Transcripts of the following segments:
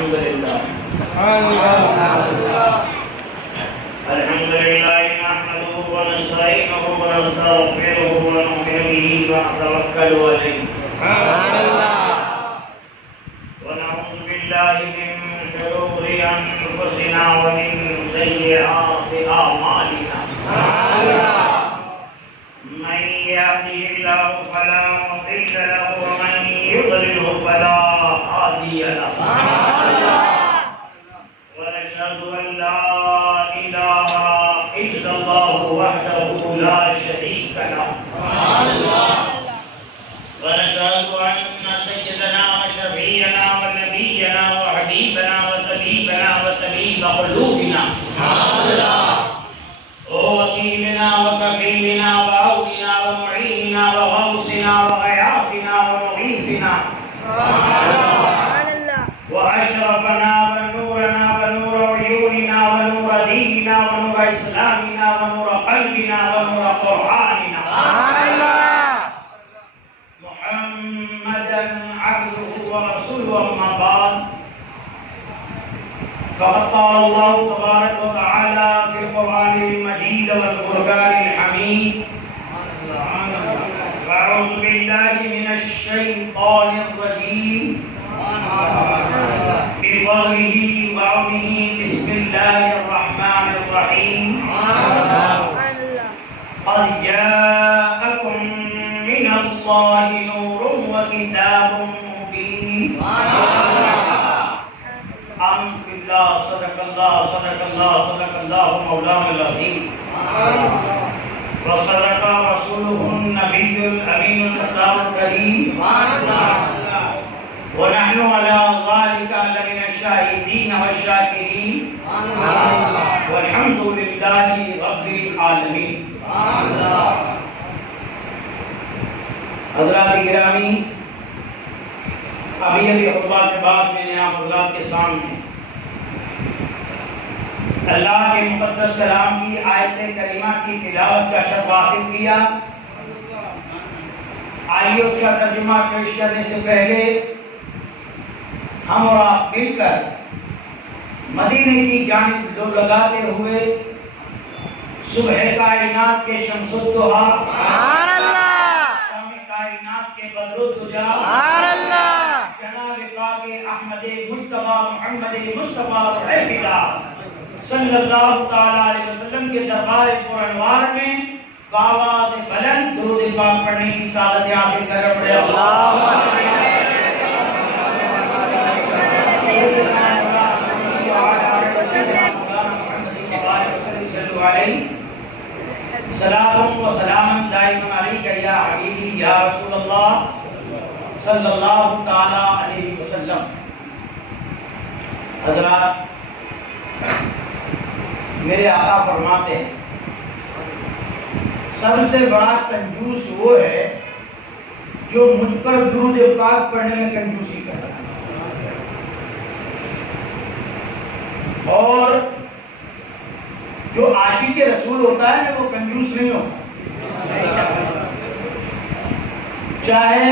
अल्हम्दुलिल्लाह नहमदुहु व नस्तईनुहु व नस्तगफिरुहु व नु'मिनु बिही व नतवक्कलु अलैहि व नऊज़ु बिल्लाहि मिन शुरूरि अनफुसिना व मिन सय्यिआति अमालिना मन यहदिहिल्लाहु फला मुदिल्ल लहु व मन युद्लिलहु फला हादिय लहु व नशहदु अन ला इलाहा इल्लल्लाहु वहदहु ला शरीका लहु व नशहदु अन्ना सय्यदना व शफीअना व नबियना व हबीबना व तबीबना व तबीब क़ुलूबिना वकीलना व कफीलना व औलिना व मुईना व गौसना व गयासना व मुगीसना व अशरफना व नूरना व नूर उयूनना व नूर दीनना व नूर इस्लामिना व नूर क़ल्बिना व नूर क़ुरआनिना मुहम्मदन अब्दुहु व रसूलुहु अम्मा बाद फ़क़द क़ाल अल्लाहु तबारक व तआला फ़िल क़ुरआनिल मजीद वल फ़ुरक़ानिल हमीद अऊज़ु बिल्लाहि मिनश शैतानिर रजीम बिफ़ज़लिही व अमनिही बिस्मिल्लाहिर रहमानिर रहीम क़द जाअकुम मिनल्लाहि नूरुन व किताबुम मुबीन सदक़ल्लाहु मौलानाल अज़ीम व सदक़ रसूलुहुन नबियुल अमीनुल मुर्तज़ाल करीम व नहनु अला ज़ालिका लमिनश शाहिदीन वश-शाकिरीन वल्हम्दुलिल्लाहि रब्बिल आलमीन। हज़रात गिरामी, अभी खुतबा के बाद मैंने आप हज़रात के सामने अल्लाह के मुक़द्दस कलाम की आयत करीमा की तिलावत का शर्फ हासिल किया। आइए उसका तर्जुमा पेश करने से पहले हम और आप मिलकर मदीने की जानिब दो लगाते हुए सुबह कायनात के शम्सुद्दुहा, शाम कायनात के बदरुद्दुजा, जनाब पाक अहमद मुज्तबा मुहम्मद मुस्तफा सल्लल्लाहु तआला अलैहि वसल्लम के दरबार पुरअनवार में बावाज़ बुलंद दुरूद पाक पढ़ने की सादत हासिल कर पड़े। अल्लाहुम्मा सलाम व सलाम दाइमन अलैका या हबीबी या रसूलल्लाह सल्लल्लाहु तआला अलैहि वसल्लम। हज़रात, मेरे आका फरमाते हैं सबसे बड़ा कंजूस वो है जो मुझ पर दुरूद पाक पढ़ने में कंजूसी करता है, और जो आशिक रसूल होता है ना वो कंजूस नहीं होता। चाहे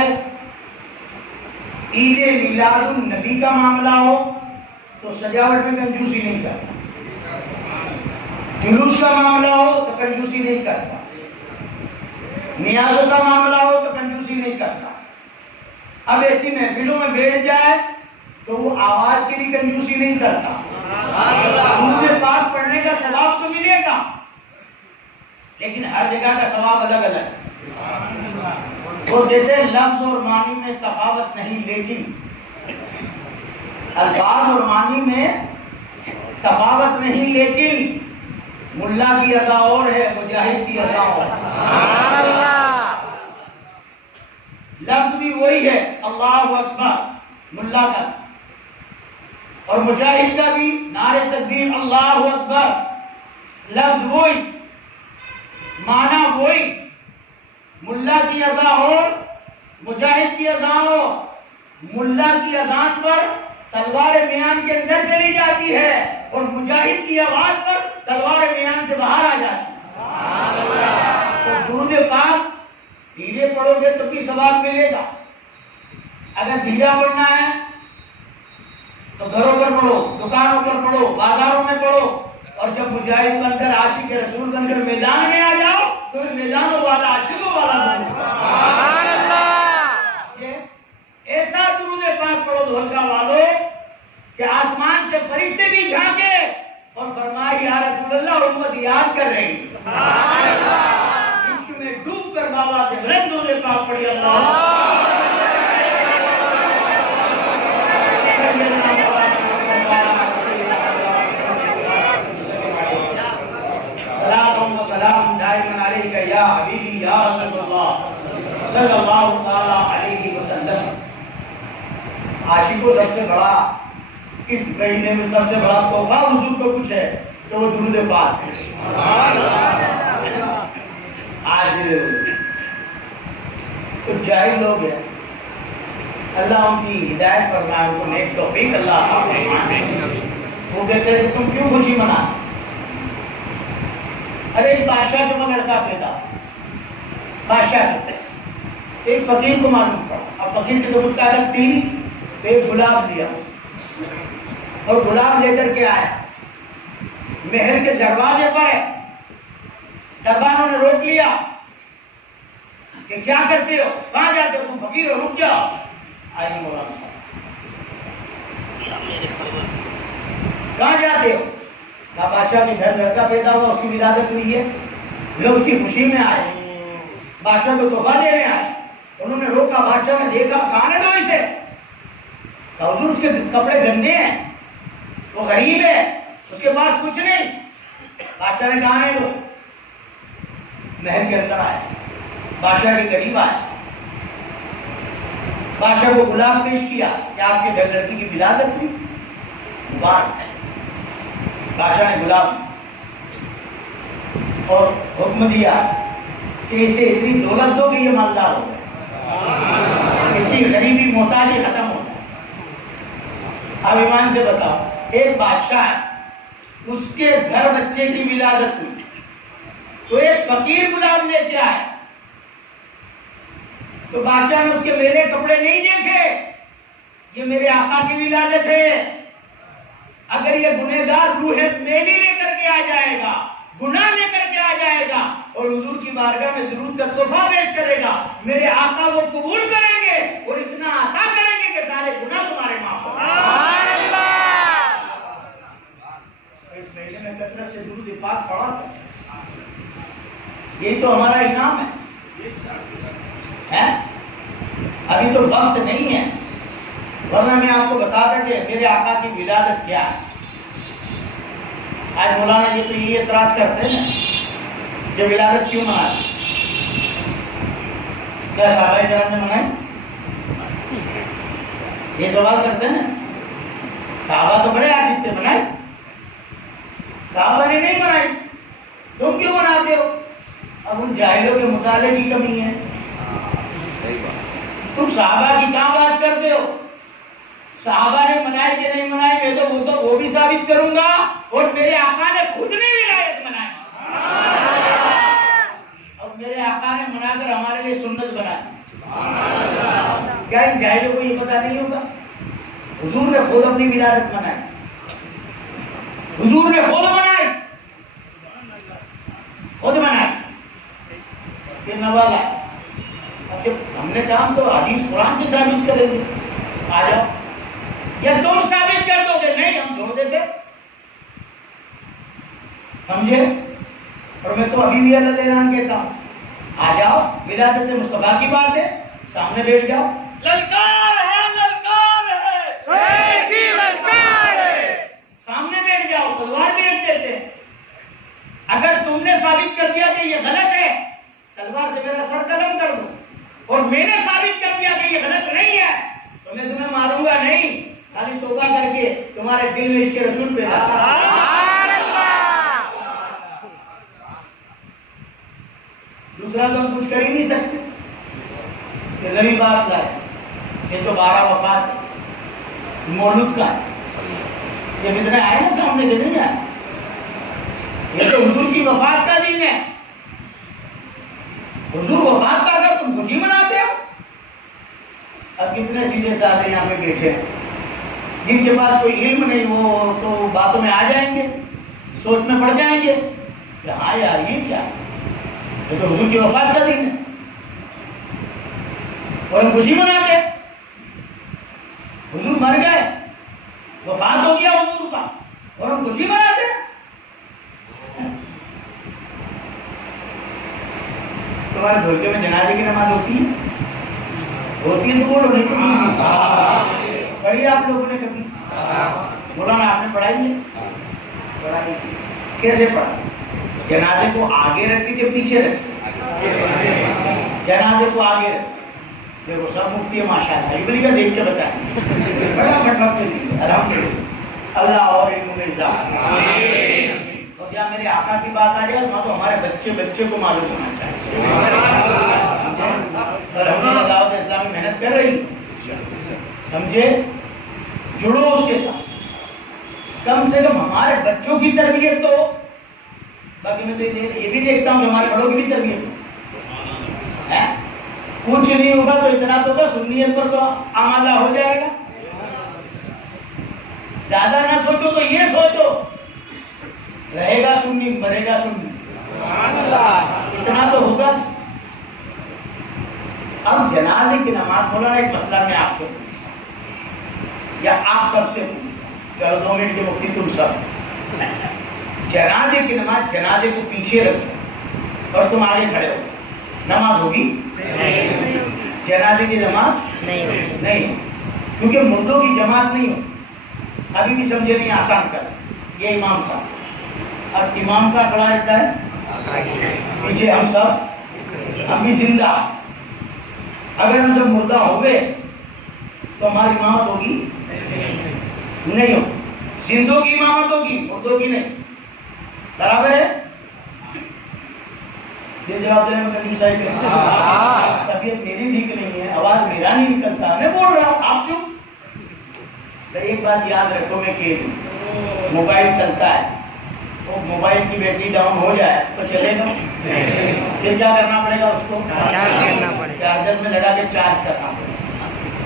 ईद मिलादुन नबी का मामला हो तो सजावट में कंजूसी नहीं करता, जुलूस का मामला हो तो कंजूसी नहीं करता, नियाजों का मामला हो तो कंजूसी नहीं करता। अब ऐसी महफिलों में बैठ जाए तो वो आवाज की भी कंजूसी नहीं करता। दुरूद पाक पढ़ने का सवाब तो मिलेगा, लेकिन हर जगह का सवाब अलग अलग। वो देते लफ्ज और मानी में तफावत नहीं, लेकिन अल्फाज और मानी में तफावत नहीं, लेकिन मुल्ला की अदा और है, मुजाहिद की अदा और है। लफ्ज भी वही है अल्लाहु अकबर मुल्ला का, और मुजाहिद का भी नारे तकबीर अल्लाहु अकबर। लफ्ज वही, माना वही, मुल्ला की अदा और मुजाहिद की अदा हो। मुल्ला की अजान पर तलवार मियान के अंदर चली जाती है और मुजाहिद की आवाज पर तलवार मियान से बाहर आ जाती है। तो दुरूद पाक धीरे पढ़ोगे तो भी सवाब मिलेगा, अगर धीरा पढ़ना है तो घरों पर पढ़ो, दुकानों पर पढ़ो, बाजारों में पढ़ो, और जब मुजाहिद बनकर आशिक रसूल बनकर मैदान में आ जाओ तो मैदानों वाला आशिकों वाला ऐसा दुरूद पाक पढ़ो धोलका वालों कि आसमान से फरिश्ते भी झांके और फरमाए या रसूल अल्लाह उम्मत याद कर रही इसमें डूब कर बाबा से बुलंद दुरूद पाक पढ़ी अल्लाह सलाम दाइमन अलैका या हबीबी या रसूलुल्लाह सल्लल्लाहु तआला अलैहि वसल्लम। आशिकों सबसे बड़ा इस महीने में सबसे बड़ा तोहफा हुजूर को कुछ है तो वो दुरूद पाक है। आज तो जाहिल लोग हैं, अल्लाह उनकी हिदायत फरमाए, उनको नेक तौफीक अल्लाह फरमाए। वो कहते हैं तुम क्यों खुशी मना? अरे एक बादशाह को लड़का पैदा, बादशाह एक फकीर को मालूम पड़ा। अब फकीर की तो कुछ ताकत थी नहीं, तो एक गुलाब लिया और गुलाब लेकर के आया महल के दरवाजे पर। दरबारों ने रोक लिया कि क्या करते हो, कहां जाते हो, तुम फकीर हो, रुक जाओ। आइए मौलाना कहां जाते हो? बादशाह के घर लड़का पैदा हुआ, उसकी विलादत हुई है, लोग उसकी खुशी में आए, बादशाह को तोहफा देने आए। उन्होंने रोका, बादशाह ने देखा, कहां दो इसे, हुजूर उसके कपड़े गंदे हैं, वो गरीब है, उसके पास कुछ नहीं। बादशाह ने कहा नहीं दो। महल के अंदर आए, बादशाह के करीब आए, बादशाह को गुलाब पेश किया कि आपके घर लड़की की विलादत हुई, मुबारक। बादशाह ने गुलाब और हुक्म दिया कि इसे इतनी दौलत दो कि ये मालदार हो जाए, इसकी गरीबी मोहताजी खत्म हो जाए। अब ईमान से बताओ, एक बादशाह है, उसके घर बच्चे की विलादत हुई, तो एक फकीर गुलाब लेके आए, तो बादशाह ने उसके मेरे कपड़े नहीं देखे, ये मेरे आका की विलादत है। अगर ये गुनहगार रूह मेली लेकर के आ जाएगा, गुनाह लेकर के आ जाएगा और हुजूर की बारगाह में दुरूद का तोहफा पेश करेगा, मेरे आका वो कबूल करेंगे और इतना अता करेंगे कि सारे गुनाह तुम्हारे माफ हो जाएंगे। इस महीने में कसरत से दुरूद पाक पढ़ा, यही तो हमारा इनाम है? अभी तो वक्त नहीं है, वरना मैं आपको बताता कि मेरे आका की विलादत क्या है। आज मौलाना ये तो ये एतराज करते हैं कि विलादत क्यों मनाते? क्या साहबा किराम ने मनाई? ये सवाल करते हैं। साहबा तो बड़े आशिक थे, मनाई? साहबा ने नहीं मनाई, तुम क्यों मनाते हो? अब उन जाहिलों के मुताले की कमी है। तुम साहबा की क्या बात करते हो? साहबा ने मनाई कि नहीं मनाई, मैं तो वो भी साबित करूंगा, और मेरे आका ने खुद ने विलायत मनाई और मेरे आका ने मनाकर हमारे लिए सुन्नत बनाई। क्या इन जाहिलों को ये पता नहीं होगा? हुजूर ने खुद अपनी विलादत मनाई, हुजूर ने खुद मनाई, खुद मनाई। ये नवाला हमने काम तो हदीस कुरान से साबित करेंगे, आ जाओ, या तुम साबित कर दोगे? नहीं, हम छोड़ देते, समझे? और मैं तो अभी भी अल्लाह ऐलान कहता हूं, आ जाओ, विलादत मुस्तफा की बात है, सामने बैठ जाओ। ललकार है, ललकार है, की ललकार है, सामने बैठ जाओ, तलवार भी रख देते हैं। अगर तुमने साबित कर दिया कि ये गलत है, तलवार से मेरा सर कलम कर दो, और मैंने साबित कर दिया कि ये गलत नहीं है, तो मैं तुम्हें मारूंगा नहीं, खाली तौबा करके तुम्हारे दिल में इसके रसूल पे दूसरा तो हम कुछ कर ही नहीं सकते। ये नई बात लाए, ये तो 12 वफात मौलूद का है, ये कितने आए ना सामने के नहीं आए, ये तो हुजूर की वफात का दिन है। हुजूर वफात का अगर तुम खुशी मनाते हो, अब कितने सीधे साधे यहाँ पे बैठे हैं जिनके पास कोई इल्म नहीं हो तो बातों में आ जाएंगे, सोच में पड़ जाएंगे कि हाँ यार ये क्या, ये तो हुजूर की वफात का दिन है और हम खुशी मनाते, हुजूर मर गए, वफात हो गया हुजूर का और हम खुशी मनाते। तुम्हारे धोखे में जनाजे की नमाज होती है तो बोलो नहीं पढ़ी आप लोगों ने कभी? मौलाना आपने पढ़ाई है? पढ़ाई कैसे पढ़ा? जनाजे को आगे रख के पीछे रख? जनाजे को आगे रख। देखो सब मुफ्ती है माशाअल्लाह, इबली का देख के बताए बड़ा मतलब अल्हम्दुलिल्लाह, अल्लाह और इल्म में इजाफा। और जहाँ मेरे आका की बात आ जाए वहाँ तो हमारे बच्चे बच्चे को मालूम होना चाहिए। दावत इस्लामी मेहनत कर रही, समझे, जुड़ो उसके साथ, कम से कम हमारे बच्चों की तरबियत तो। बाकी मैं तो ये भी देखता हूँ कि हमारे बड़ों की भी तरबियत है। कुछ नहीं होगा तो इतना तो होगा, सुन्नियत पर तो आमादा हो जाएगा। ज्यादा ना सोचो तो ये सोचो रहेगा सुन्नी मरेगा सुन्नी, इतना तो होगा। अब जनाजे की नमाज, बोला एक मसला मैं आपसे या आप सबसे चलो 2 मिनट की मुफ्ती तुम सब, जनाजे की नमाज, जनाजे को पीछे रखो और तुम आगे खड़े हो, नमाज होगी? जनाजे की जमात नहीं, क्योंकि मुर्दों की जमात नहीं हो। अभी भी समझे नहीं, आसान कर, ये इमाम साहब, अब इमाम का खड़ा रहता है पीछे, हम सब हम भी जिंदा। अगर हम सब मुर्दा हो गए तो हमारी इमामत होगी? नहीं हो। जिंदों की इमामत होगी, मुर्दों की नहीं। बराबर है? ये जवाब देने में कंजूस है। तबीयत मेरी ठीक नहीं है, आवाज मेरा नहीं निकलता, मैं बोल रहा हूँ, आप चुप। तो एक बात याद रखो, मैं कह दूं, मोबाइल चलता है, तो मोबाइल की बैटरी डाउन हो जाए तो चलेगा? फिर क्या करना पड़ेगा? उसको चार्ज करना पड़ेगा, चार्जर में लगा के चार्ज करना पड़ेगा।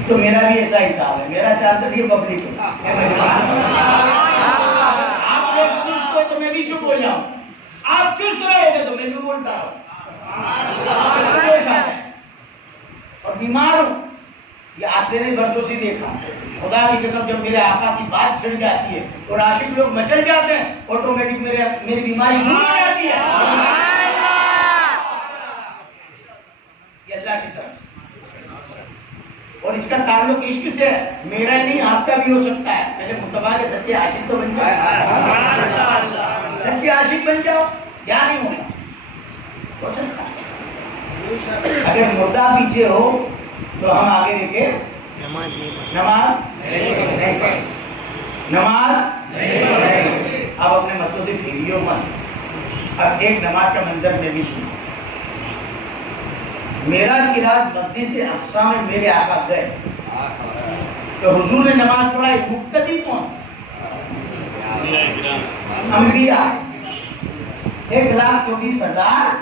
तो मेरा भी ऐसा हिसाब है, मेरा चार्जर भी पब्लिक है। आप लोग चुस्त हो तो मैं भी चुप हो जाऊं, आप चुस्त रहोगे तो मैं भी बोलता रहूं। और बीमार हूं, ये आज से नहीं बरसों से देखा, खुदा की कसम, जब मेरे आका की बात छिड़ जाती है और आशिक लोग मचल जाते हैं, ऑटोमेटिक मेरी बीमारी दूर हो जाती है। ये अल्लाह की तरफ, और इसका ताल्लुक इश्क से है, मेरा ही नहीं आपका भी हो सकता है। पहले मुस्तफा के सच्चे आशिक तो बन जाओ, सच्चे आशिक बन जाओ, क्या नहीं होगा, हो सकता है। अगर मुर्दा पीछे हो तो हम आगे लेके नमाज नहीं पढ़े, नमाज नहीं। अब अपने मसलों से घेरियो मत। अब एक नमाज का मंजर में भी सुनो। मेराज की रात मस्जिद से अक्सा में मेरे आका गए तो हुजूर ने नमाज पढ़ाई, मुक्तदी कौन? अंबिया, 1,24,000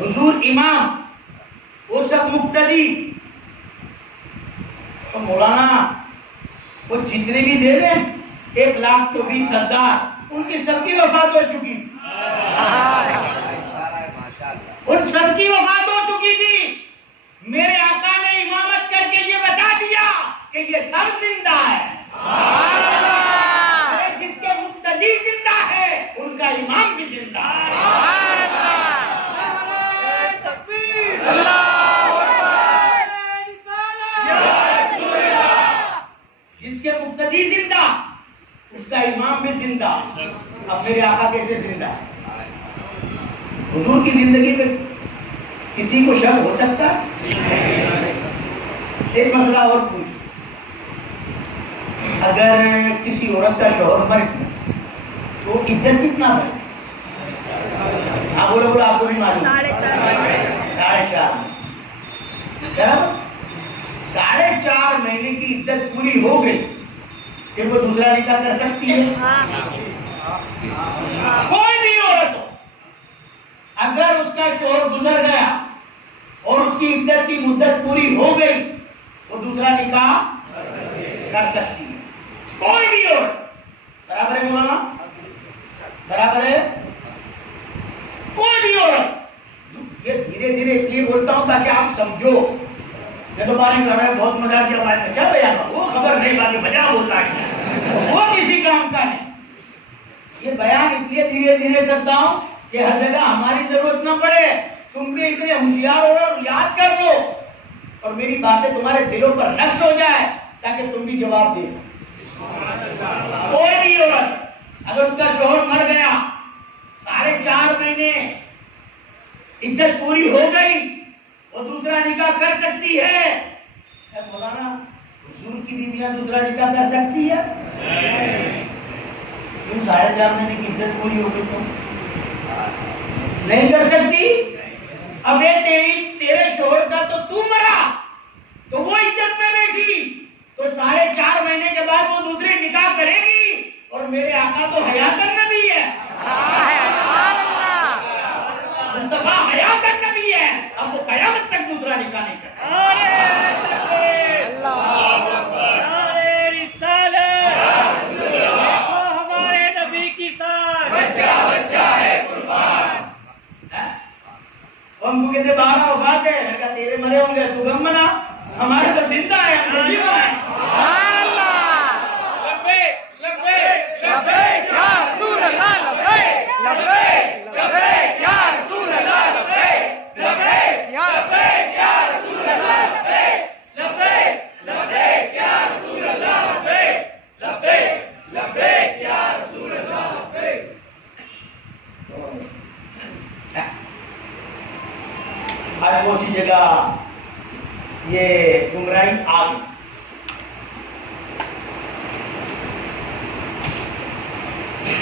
हुजूर इमाम, वो सब मुक्तदी। तो मौलाना वो जितने भी दे रहे 1,24,000, उनकी सबकी वफात हो चुकी थी, उन सबकी वफात हो चुकी थी। मेरे आका ने इमामत करके ये बता दिया कि ये सब जिंदा है। जिसके मुक्तदी जिंदा है उनका इमाम भी जिंदा है। जिसके मुक्तदी जिंदा उसका इमाम भी जिंदा। अब मेरे आका कैसे जिंदा है? हुजूर की जिंदगी में किसी को शक हो सकता? एक मसला और पूछ, अगर किसी औरत का शौहर मर गया तो इज्जत कितना है? हाँ बोलो बोलो, आपको नहीं मालूम? 4.5 बराबर। 4.5 महीने की इद्दत पूरी हो गई फिर वो दूसरा निकाह कर सकती है? कोई भी औरत हो, अगर उसका शौहर गुजर गया और उसकी इद्दत की मुद्दत पूरी हो गई तो दूसरा निकाह कर सकती है, कोई भी हो। बराबर है मौलाना? बराबर है, कोई भी औरत। ये धीरे धीरे इसलिए बोलता हूं ताकि आप समझो। मैं तो बारी कर रहा है, बहुत मजा किया बात में, क्या बयान वो खबर नहीं, बाकी मजा होता है, वो किसी काम का नहीं। ये बयान इसलिए धीरे धीरे करता हूं कि हर जगह हमारी जरूरत ना पड़े, तुम भी इतने होशियार हो और याद कर लो और मेरी बातें तुम्हारे दिलों पर नक्श हो जाए ताकि तुम भी जवाब दे सको। कोई भी औरत अगर उसका शोहर मर गया, 4.5 महीने इद्दत पूरी हो गई, वो दूसरा निकाह कर सकती है। मौलाना हुजूर की बीवियां दूसरा निकाह कर सकती है? क्यों? 4.5 महीने की इद्दत पूरी हो गई तो नहीं कर सकती? अबे तेरे शोहर का तो तू मरा तो वो इज्जत में बैठी, तो 4.5 महीने के बाद वो दूसरी निकाह करेगी और मेरे आका तो हयातन नबी है, मुस्तफा हयातन नबी है, अब वो कयामत तक दूसरा निकाह नहीं हमको कहते 12 औकात है, मैंने कहा तेरे मरे होंगे तू गम मना, हमारे तो जिंदा है, हम तो जीवा है। लब्बैक लब्बैक लब्बैक या रसूल अल्लाह, लब्बैक लब्बैक लब्बैक या रसूल अल्लाह, लब्बैक लब्बैक या रसूल अल्लाह, लब्बैक लब्बैक लब्बैक या रसूल अल्लाह, लब्बैक लब्बैक लब्बैक या रसूल अल्लाह, लब्बैक। आज कौन सी जगह ये गुमराही आ गई।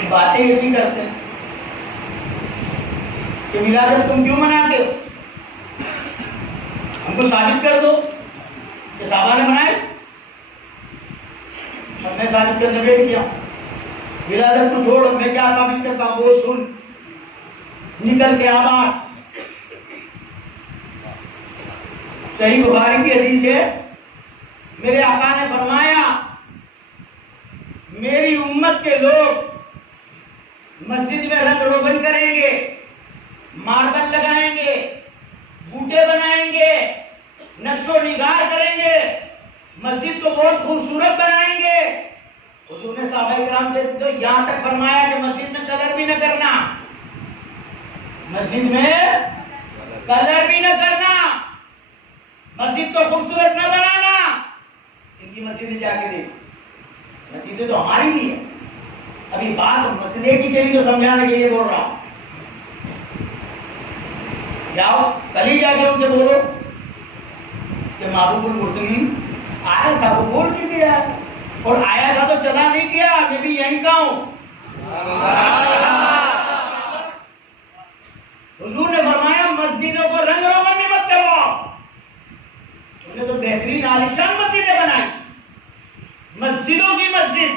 बातें ऐसी करते हैं कि विलादत तुम क्यों मनाते हो, हमको साबित कर दो कि साहबा ने बनाए। हमने साबित करने बैठ किया, विलादत को छोड़, मैं क्या साबित करता हूं वो सुन, निकल के आबाद। सही बुखारी की हदीस है, मेरे आका ने फरमाया मेरी उम्मत के लोग मस्जिद में रंग रोगन करेंगे, मार्बल लगाएंगे, बूटे बनाएंगे, नक्शो निगार करेंगे, मस्जिद को बहुत खूबसूरत बनाएंगे। हुजूर ने सहाबा किराम से तो यहां तक फरमाया कि मस्जिद में कलर भी न करना, मस्जिद में कलर भी न करना, मस्जिद को खूबसूरत न बनाना। इनकी मस्जिदें जाके देख, मस्जिदें तो हमारी भी है। अभी बात मसले की चली तो समझाने के लिए बोल रहा हूं। जाओ कल ही जाके उनसे बोलो कि महबूबुल मुरसलीन आया था, वो बोल के गया, और आया था तो चला नहीं गया, मैं भी यहीं का हूं। हुजूर ने फरमाया मस्जिदों को रंग रोगन में मत करवाओ। उन्होंने तो बेहतरीन आलिशान मस्जिदें बनाई, मस्जिदों की मस्जिद,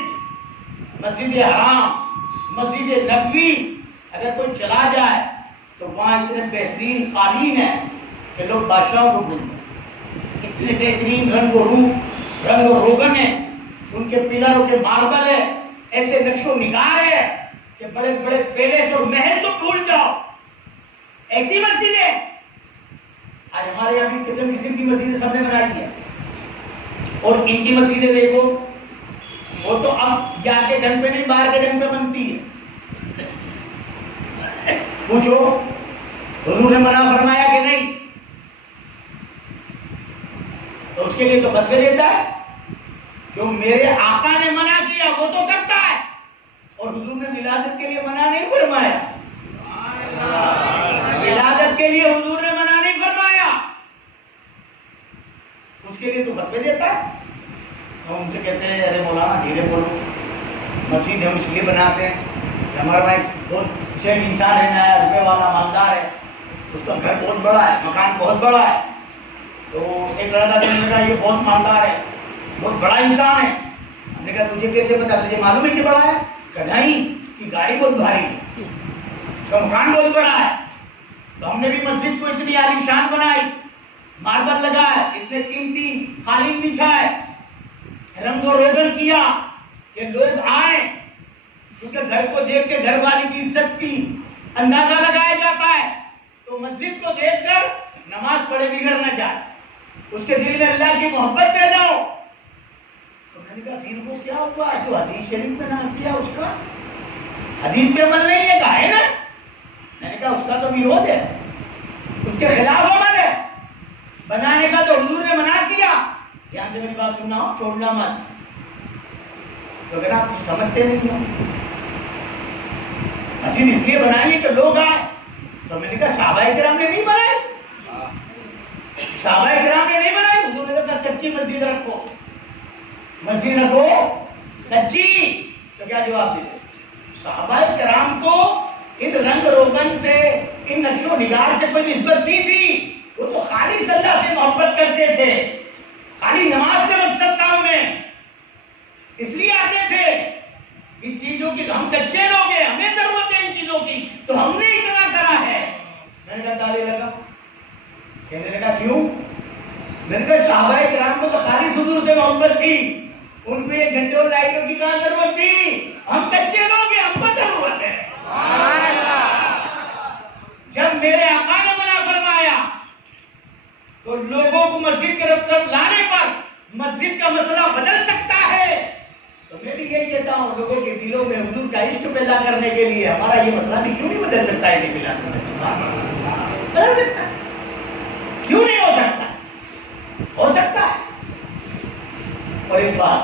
मस्जिद हराम, मस्जिद नबवी, अगर कोई चला जाए तो वहां इतने बेहतरीन कालीन है कि लोग बादशाहों को भूल, इतने बेहतरीन रंग रूप रंग रोगन है, उनके पिलरों के मार्बल है, ऐसे नक्शो निगार है कि बड़े बड़े पैलेस और महल तो भूल जाओ, ऐसी मस्जिद है। आज हमारे यहाँ भी किस्म किस्म की मस्जिदें सबने बनाई है, और इनकी मस्जिदें देखो, वो तो अब यहाँ के ढंग पे नहीं, बाहर के ढंग पे बनती है। पूछो हुजूर ने मना फरमाया कि नहीं, तो उसके लिए तो फतवे देता है। जो मेरे आका ने मना किया वो तो करता है, और हुजूर ने विलादत के लिए मना नहीं फरमाया, विलादत के लिए हुजूर ने मना नहीं फरमाया, उसके लिए तो फतवे देता है। तो उनसे कहते हैं अरे मौलाना धीरे बोलो, मस्जिद हम इसलिए बनाते हैं कि हमारा भाई बहुत अच्छे इंसान है, नया रुपये वाला मालदार है, उसका घर बहुत बड़ा है, मकान बहुत बड़ा है। तो एक लड़का कहने लगा ये बहुत मालदार है, बहुत बड़ा इंसान है। हमने कहा तुझे कैसे पता, तुझे मालूम है कि बड़ा है? कढ़ाई की गाड़ी बहुत भारी है, उसका मकान बहुत बड़ा है। तो हमने भी मस्जिद को इतनी आलीशान बनाई, मार्बल लगा है, इतने कीमती कालीन बिछा है, रंगो रोगन किया कि लोग आए, क्योंकि घर को देख के घर वाली की इज्जत की अंदाजा लगाया जाता है। तो मस्जिद को देखकर नमाज पढ़े बिगड़ न जाए, उसके दिल में अल्लाह की मोहब्बत पैदा हो। तो मैंने कहा फिर वो क्या हुआ जो हदीस शरीफ में नाम किया उसका? हदीस पे अमल नहीं है, कहा है ना। मैंने कहा उसका तो विरोध है, उसके खिलाफ अमल है। बनाने का तो हुजूर ने मना किया। ध्यान से मेरी बात सुनना हो, छोड़ना मत। तो अगर आप समझते नहीं हो, मस्जिद इसलिए बनाई कि लोग आए। तो मैंने कहा सहाबाए किराम ने नहीं बनाई, सहाबाए किराम ने नहीं बनाई। हुजूर ने कहा कच्ची मस्जिद रखो, मस्जिद रखो कच्ची। तो क्या जवाब देते? सहाबाए किराम को इन रंग रोगन से, इन नक्शो निगार से कोई निस्बत नहीं थी। वो तो खाली अल्लाह से मोहब्बत करते थे, खाली नमाज से मकसद था उन्हें, इसलिए आते थे। इन चीजों की हम कच्चे लोग हैं, हमें जरूरत है इन चीजों की, तो हमने इतना करा है। मैंने कहा ताले लगा। कहने लगा क्यों? मैंने कहा सहाबाए किराम को तो खाली हुजूर से मोहब्बत थी, उनको ये झंडे और लाइटों की कहां जरूरत थी? हम कच्चे लोग हैं, हमको जरूरत है। जब मेरे आका ने मना फरमाया तो लोगों को मस्जिद की तरफ लाने पर मस्जिद का मसला बदल सकता है। तो मैं भी यही कहता हूँ, लोगों के दिलों में हुजूर का इश्क पैदा करने के लिए हमारा ये मसला भी क्यों नहीं बदल सकता है? नहीं बदल सकता है, क्यों नहीं हो सकता? हो सकता है। और एक बात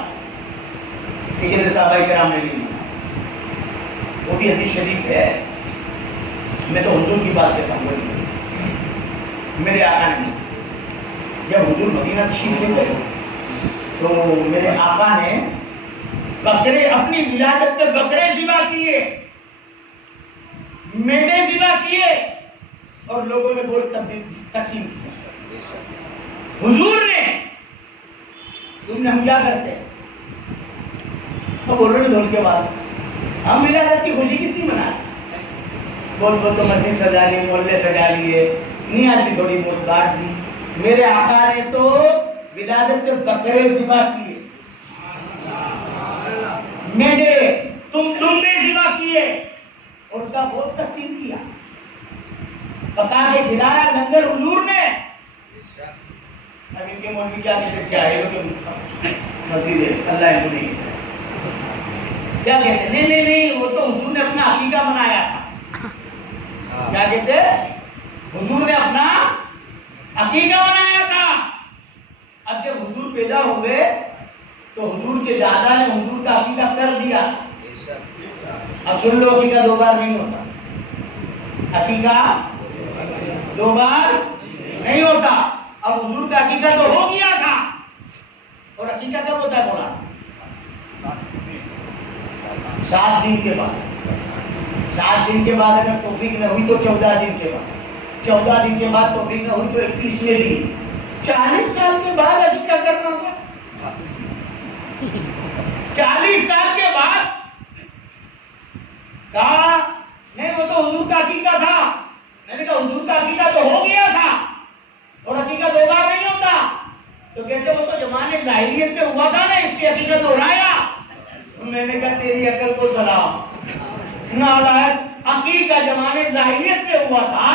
सहाबाए किराम ने नहीं माना, वो भी हदीस शरीफ है। मैं तो हुजूर की बात करता हूँ। मेरे आका ने जब हुजूर मदीना तशरीफ ले गए तो मेरे आका ने बकरे, अपनी विलादत पे बकरे ज़िबा किए, मेढे ज़िबा किए और लोगों में गोश्त तकसीम किया। हुजूर ने, तुमने हम क्या करते हैं? तो बोल रहे ढोल के बाद हम विलादत की खुशी कितनी मनाते? बोल बोल तो मस्जिद सजा ली, मोहल्ले सजा लिए, नियाज भी थोड़ी बहुत काट दी। मेरे आका ने तो विलादत के बकरे ज़िबा किए, मेढे तुमने ज़िबा किए और उसका बहुत तकसीम किया, पका के खिलाया लंगर हुजूर ने। अब इनके मौलवी क्या कहते? क्या है मस्जिद है, अल्लाह इनको नहीं कहता। क्या कहते? नहीं नहीं नहीं, वो तो हुजूर ने अपना अकीका मनाया था। क्या कहते? हुजूर ने अपना अकीका मनाया था। अब जब हुजूर पैदा हुए तो हुजूर के दादा ने हुजूर का अकीका कर दिया। अब सुन लो, अकीका दो बार नहीं होता, अकीका दो बार नहीं होता। अब हुजूर का अकीका तो हो गया था, और अकीका कब होता है? बोला 7 दिन के बाद। 7 दिन के बाद अगर तौफीक न हुई तो 14 दिन के बाद, 14 दिन के बाद तौफीक न हुई तो 21वें दिन। 40 साल के बाद अकीका करना होगा। 40 साल के बाद कहा नहीं, वो तो हुजूर का अकीका था। मैंने कहा हुजूर का अकीका तो हो गया था, और अकीका दो बार नहीं होता। तो कहते वो तो जमाने जाहिलियत में हुआ था ना, इसकी अकीका दोहराया। मैंने कहा तेरी अकल को सलाम। नालायक, अकीका जमाने जाहिलियत में हुआ था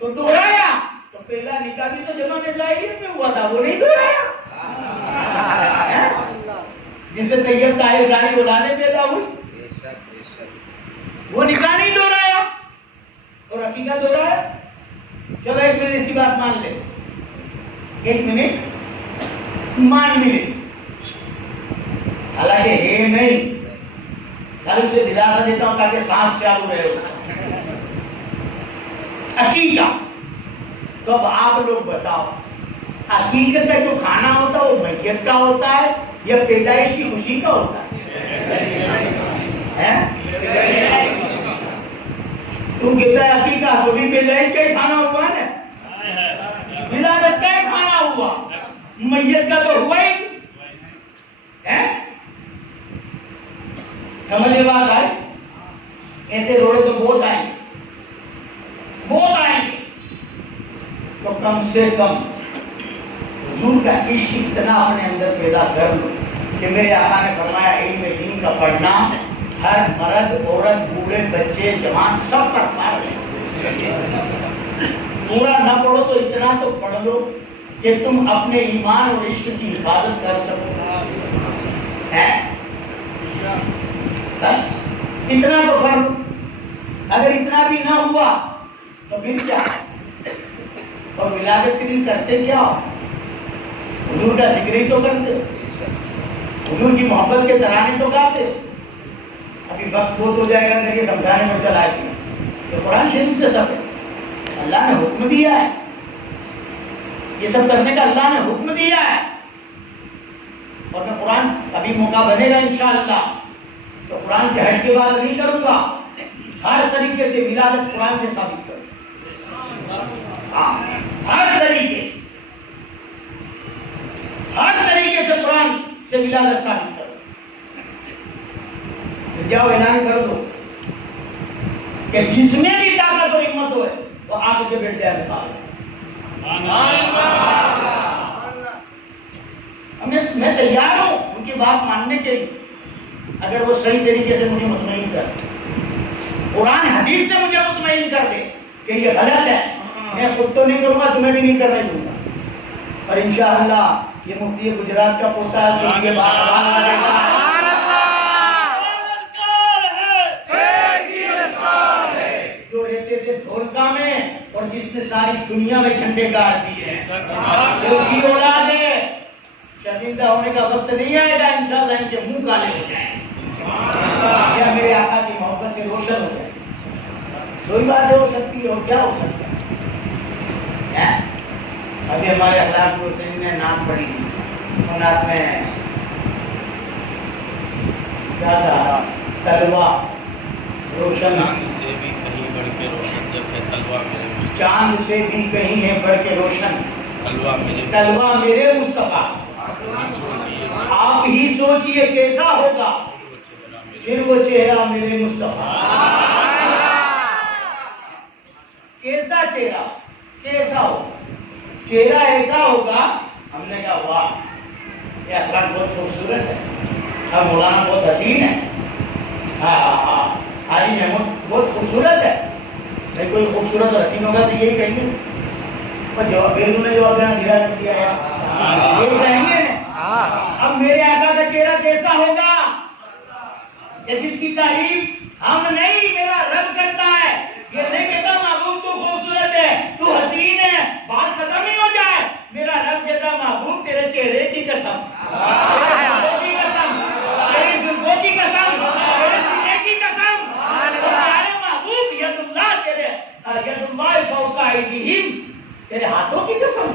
तो दोहराया, तो पहला निकाह भी तो जमाने जाहिलियत में हुआ था, वो नहीं दोहराया। जिससे तैयब ताहिर सारी औलादें पैदा हुई, वो निकाह नहीं दोहराया और अकीका दोहराया। चलो 1 मिनट इसकी बात मान ले, 1 मिनट मान मिले, हालांकि है नहीं, कल उसे दिलासा देता हूं ताकि सांस चालू रहे उसका। अकीका तो अब आप लोग बताओ, अकीका का जो खाना होता है वो मैयत का होता है या पैदाइश की खुशी का होता है? तुम कहता है अकीका तो भी पैदाइश का ही खाना हुआ ना, विलादत का ही खाना हुआ, मैयत का तो हुआ ही है। समझ में बात आई? ऐसे रोड़े तो बहुत आएंगे, बहुत आएंगे। तो कम से कम हुजूर का इश्क इतना अपने अंदर पैदा कर लो कि मेरे आका ने फरमाया इल्म दीन का पढ़ना हर मर्द औरत बूढ़े बच्चे जवान सब पर फर्ज है। पूरा न पढ़ो तो इतना तो पढ़ लो कि तुम अपने ईमान और इश्क की हिफाजत कर सको, है बस इतना तो पढ़ लो। अगर इतना भी ना हुआ तो फिर क्या? और विलादत के दिन करते क्या हो? हुजूर का जिक्र ही तो करते हो, हुजूर की मोहब्बत के तराने तो गाते हो। अभी वक्त बहुत हो जाएगा अंदर ये समझाने में चला कि तो कुरान शरीफ से सब है, अल्लाह ने हुक्म दिया है, ये सब करने का अल्लाह ने हुक्म दिया है। और मैं कुरान अभी मौका बनेगा इंशाअल्लाह तो कुरान से हट के बात नहीं करूंगा, हर तरीके से विलादत कुरान से साबित करूंगा। हाँ, हर तरीके से कुरान से विलादत साबित करो। तो जाओ ऐलान कर दो कि जिसमें भी ताकत और हिम्मत हो वो आगे के बैठ जाए निकाल। मैं तैयार हूं उनकी बात मानने के लिए, अगर वो सही तरीके से मुझे मुतमईन कर, कुरान हदीस से मुझे मुतमईन कर दे कि ये गलत है, मैं खुद तो नहीं करूंगा, तुम्हें भी नहीं करने दूंगा। और इंशाअल्लाह ये मुफ्ती गुजरात का पोता है जो ये बात जो रहते थे धोलका में और जिसने सारी दुनिया में झंडे गाड़ दिए उसकी औलाद है। शर्मिंदा होने का वक्त नहीं आएगा इंशाअल्लाह, इनके मुंह काले हो जाए या मेरे आका की मोहब्बत से रोशन हो जाए। दो ही बातें हो सकती है और क्या हो सकता है? अभी हमारे अखलाक हुसैन ने नाम पढ़ी, नाम में क्या था? तलवा रोशन से भी कहीं बढ़ के रोशन, जब है तलवा मेरे चांद से भी कहीं है बढ़ के रोशन, तलवा मेरे मुस्तफा। आप ही सोचिए कैसा होगा फिर वो चेहरा मेरे मुस्तफा। कैसा चेहरा, कैसा हो चेहरा ऐसा होगा। हमने कहा वाह ये अखलाक बहुत खूबसूरत है, हाँ मौलाना बहुत हसीन है, हाँ हाँ हाँ हाजी महमूद बहुत खूबसूरत है। नहीं कोई खूबसूरत और हसीन होगा तो यही कहेंगे, पर जवाब बेगू ने जवाब देना धीरा कर दिया है, यही कहेंगे। अब मेरे आका का चेहरा कैसा होगा कि जिसकी तारीफ हम नहीं मेरा रब करता है, ये नहीं कहता महबूब तू खूबसूरत है, तू हसीन है, बात खत्म ही हो जाए। मेरा रब कहता महबूब तेरे चेहरे की कसम, तेरे जुल्फों की कसम, तेरी जुल्फों की कसम, तेरे सीने की कसम, प्यारे महबूब यदुल्लाह तेरे यदुल्लाह फौका ऐदीहिम, तेरे हाथों की कसम।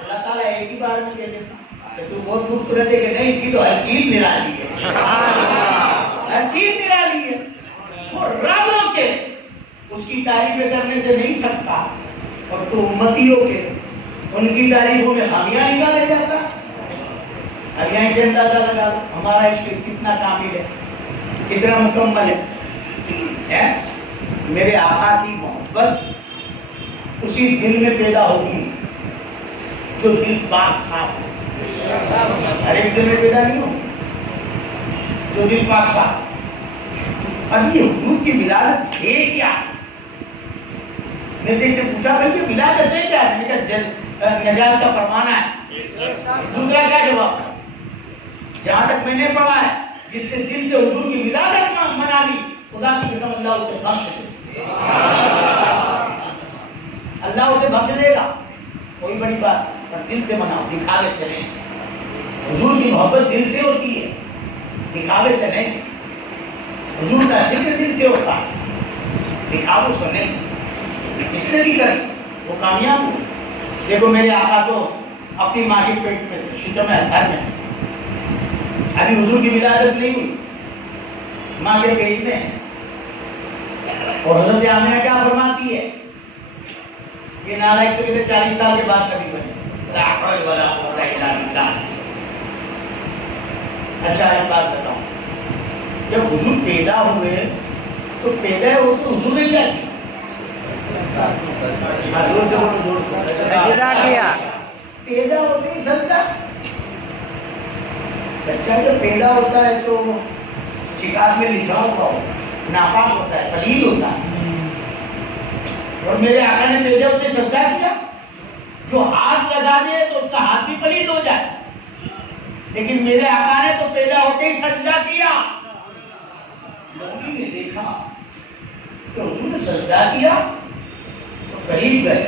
अल्लाह ताला एक ही बार में कह देता कि तू बहुत खूबसूरत है कि नहीं, इसकी तो हर चीज निराली है, हर चीज निराली है। वो रब के उसकी तारीफ करने से नहीं थकता और तू उम्मतियों के उनकी तारीफों में खामियां निकाले जाता। अब यहीं से अंदाजा लगा लो हमारा इश्क कितना कामिल है, कितना मुकम्मल है? मेरे आका की मोहब्बत उसी दिल में पैदा होगी जो दिल पाक साफ हो। हर एक दिल में पैदा नहीं हो जो दिल पाक साफ। अब ये हुजूर की विलादत है क्या? मैं से पूछा भाई ये विलादत है क्या? मैंने कहा नजात का फरमाना है। दूसरा क्या जवाब? जहां तक मैंने पढ़ा है जिसने दिल से हुजूर की विलादत मना ली खुदा की कसम अल्लाह उसे बख्श देगा, अल्लाह उसे बख्श देगा। कोई बड़ी बात पर दिल से मनाओ, दिखावे से नहीं। हुजूर की मोहब्बत दिल से होती है, दिखावे से नहीं। हुजूर का जिक्र दिल से होता है, दिखावों से नहीं। इसने भी कर वो कामयाब हो। देखो मेरे आका तो अपनी माँ के पेट में थे, शिकम अज़हर में। अभी हुजूर की विलादत नहीं हुई, माँ के पेट में। और हज़रत आमिना क्या फरमाती है? ये नालायक तो कहते 40 साल के बाद कभी बने। अच्छा एक बात बताऊं, जब हुजूर पैदा हुए तो पैदा हो तो हुजूर ने क्या किया? पैदा होते ही सजदा। बच्चा जब पैदा होता है तो चिकास में लिखा हुआ होता है, नापाक होता है, पलीद होता है। और मेरे आका ने पैदा होते सजदा किया, जो हाथ लगा दे तो उसका हाथ भी पलीद हो जाए, लेकिन मेरे आका ने तो पैदा होते ही सजदा किया। लोगों ने देखा तो हुजूर ने सजदा किया तो करीब गए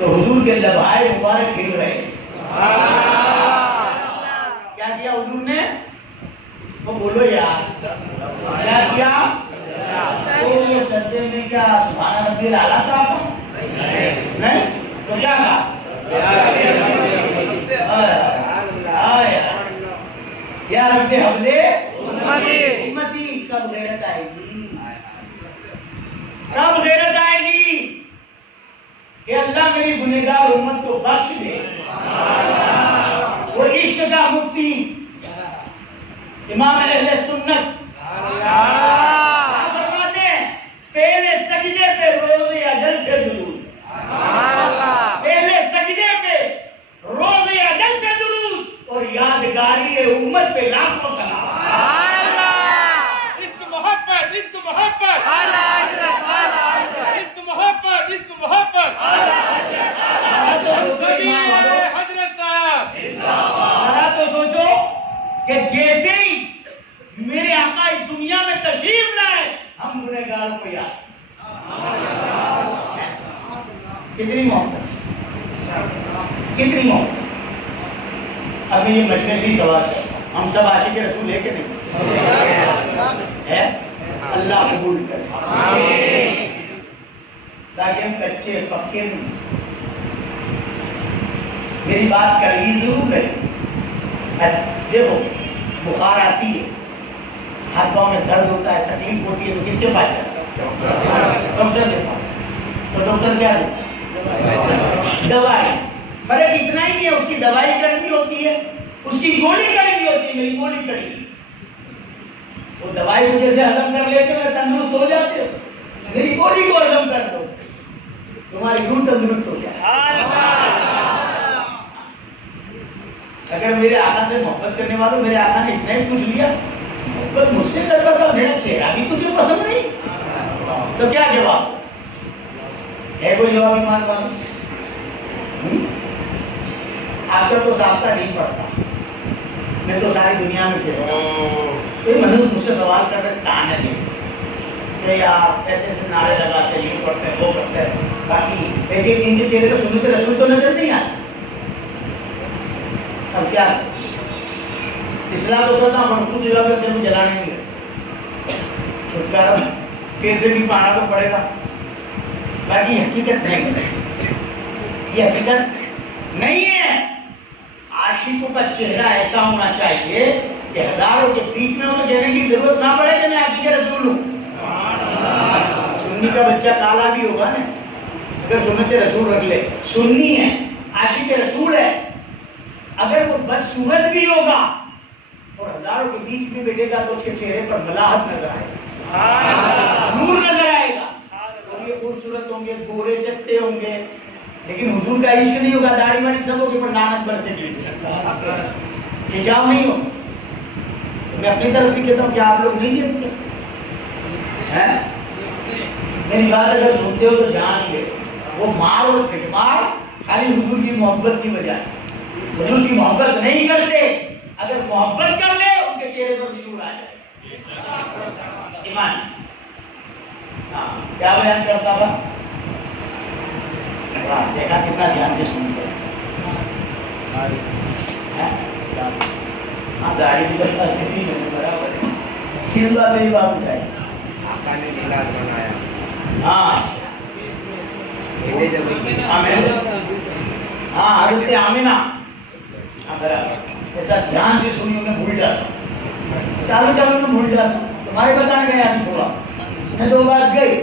तो हुजूर के लबाए मुबारक खिल रहे। क्या किया हुजूर ने? वो बोलो यार, क्या किया? तो ये सजदे में क्या सुभान रब्बिल आला कहा था? नहीं तो क्या कहा? या रब्बे हवले उम्मती। कब गैरत आएगी? कब गैरत आएगी कि अल्लाह मेरी गुनहगार उम्मत को बख्श दे? वो इश्क का मुफ्ती इमाम अहले सुन्नत फरमाते हैं, पहले सजदे पे रोज़े अजल से दुरूद, पहले सजदे पे रोज़े अजल से दुरूद और यादगारी उम्मत पे लाखों सलाम। इश्क मोहब्बत, इश्क मोहब्बत, इश्क मोहब्बत, इश्क मोहब्बत। हजरत साहब तो सोचो कि जैसे ही मेरे आका इस दुनिया में तशरीफ लाए, हम गुनहगारों को याद। कितनी मोहब्बत, कितनी मोहब्बत। अब ये मजलिसी सवाल है, हम सब आशिक रसूल है कि नहीं है? अल्लाह कबूल करे ताकि हम कच्चे पक्के नहीं। मेरी बात कड़वी जरूर है। देखो बुखार आती है, हाथ पाँव में दर्द होता है, तकलीफ होती है तो किसके पास जाते? डॉक्टर के पास। तो डॉक्टर क्या देते? दवाई। फर्क इतना ही है, उसकी दवाई कड़वी होती है, उसकी गोली कड़वी होती है। मेरी गोली कड़वी, वो दवाई को जैसे हजम कर लेते हो तंदुरुस्त हो जाते हो, मेरी गोली को हजम कर दो तुम्हारी रूह तंदुरुस्त हो जाए। अगर मेरे आका से मोहब्बत करने वालों, मेरे आका ने इतना ही पूछ लिया, मोहब्बत मुझसे करता था, मेरा चेहरा भी तुझे पसंद नहीं, तो क्या जवाब है? कोई जवाब ईमान वाला? आपका तो साफ्ता नहीं पड़ता, मैं तो सारी दुनिया में कहता हूँ। कोई मनुष्य मुझसे सवाल कर रहे ताने दे कि आप ऐसे ऐसे नारे लगाते हैं, ये करते हैं, वो करते हैं, बाकी एक एक इनके चेहरे पर सुन्नत रसूल तो नजर नहीं आते। अब क्या इस्लाम तो करता महफूज जगह पे तेरे को जलाने नहीं है, छुटकारा कैसे भी पाना तो पड़ेगा, बाकी हकीकत नहीं है, ये हकीकत नहीं है। आशिकों का चेहरा ऐसा होना चाहिए कि हजारों के बीच में उन्हें कहने की जरूरत ना पड़े कि मैं आशिक रसूल हूँ। सुन्नी का बच्चा काला भी होगा ना, अगर सुन्नत रसूल रख ले, सुन्नी है, आशिक रसूल है, अगर वो बदसूरत भी होगा और हजारों के बीच में बैठेगा तो उसके चेहरे पर मलाहत नजर आएगा, नूर नजर आएगा, और ये खूबसूरत होंगे, गोरे चट्टे होंगे, लेकिन हुजूर का इश्क नहीं होगा, दाढ़ी वाड़ी सब होगी पर लानत बरसेगी, हिजाब नहीं हो। मैं अपनी तरफ से कहता हूँ कि आप लोग नहीं देखते हैं? मेरी बात अगर सुनते हो तो जान ले, वो मार और फिटमार खाली हुजूर की मोहब्बत की बजाय हुजूर की मोहब्बत नहीं करते, अगर मोहब्बत कर ले उनके चेहरे पर नूर आ जाए। ईमान। हाँ, क्या बयान करता था? वाह, देखा कितना ध्यान से सुनते हैं। हाँ, दाढ़ी भी करता है, बराबर है। किस बात मेरी बात उठाई? आका ने मिलाद बनाया। हाँ, हाँ, हज़रत आमिना, ऐसा ध्यान से सुनिए, मैं भूल जाता हूँ, चालू चालू में भूल जाता हूँ, तुम्हारे बताने गया छोड़ा, मैं 2 बार गई,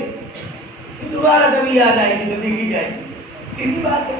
दोबारा कभी याद आएगी तो देखी जाएगी, सीधी बात है।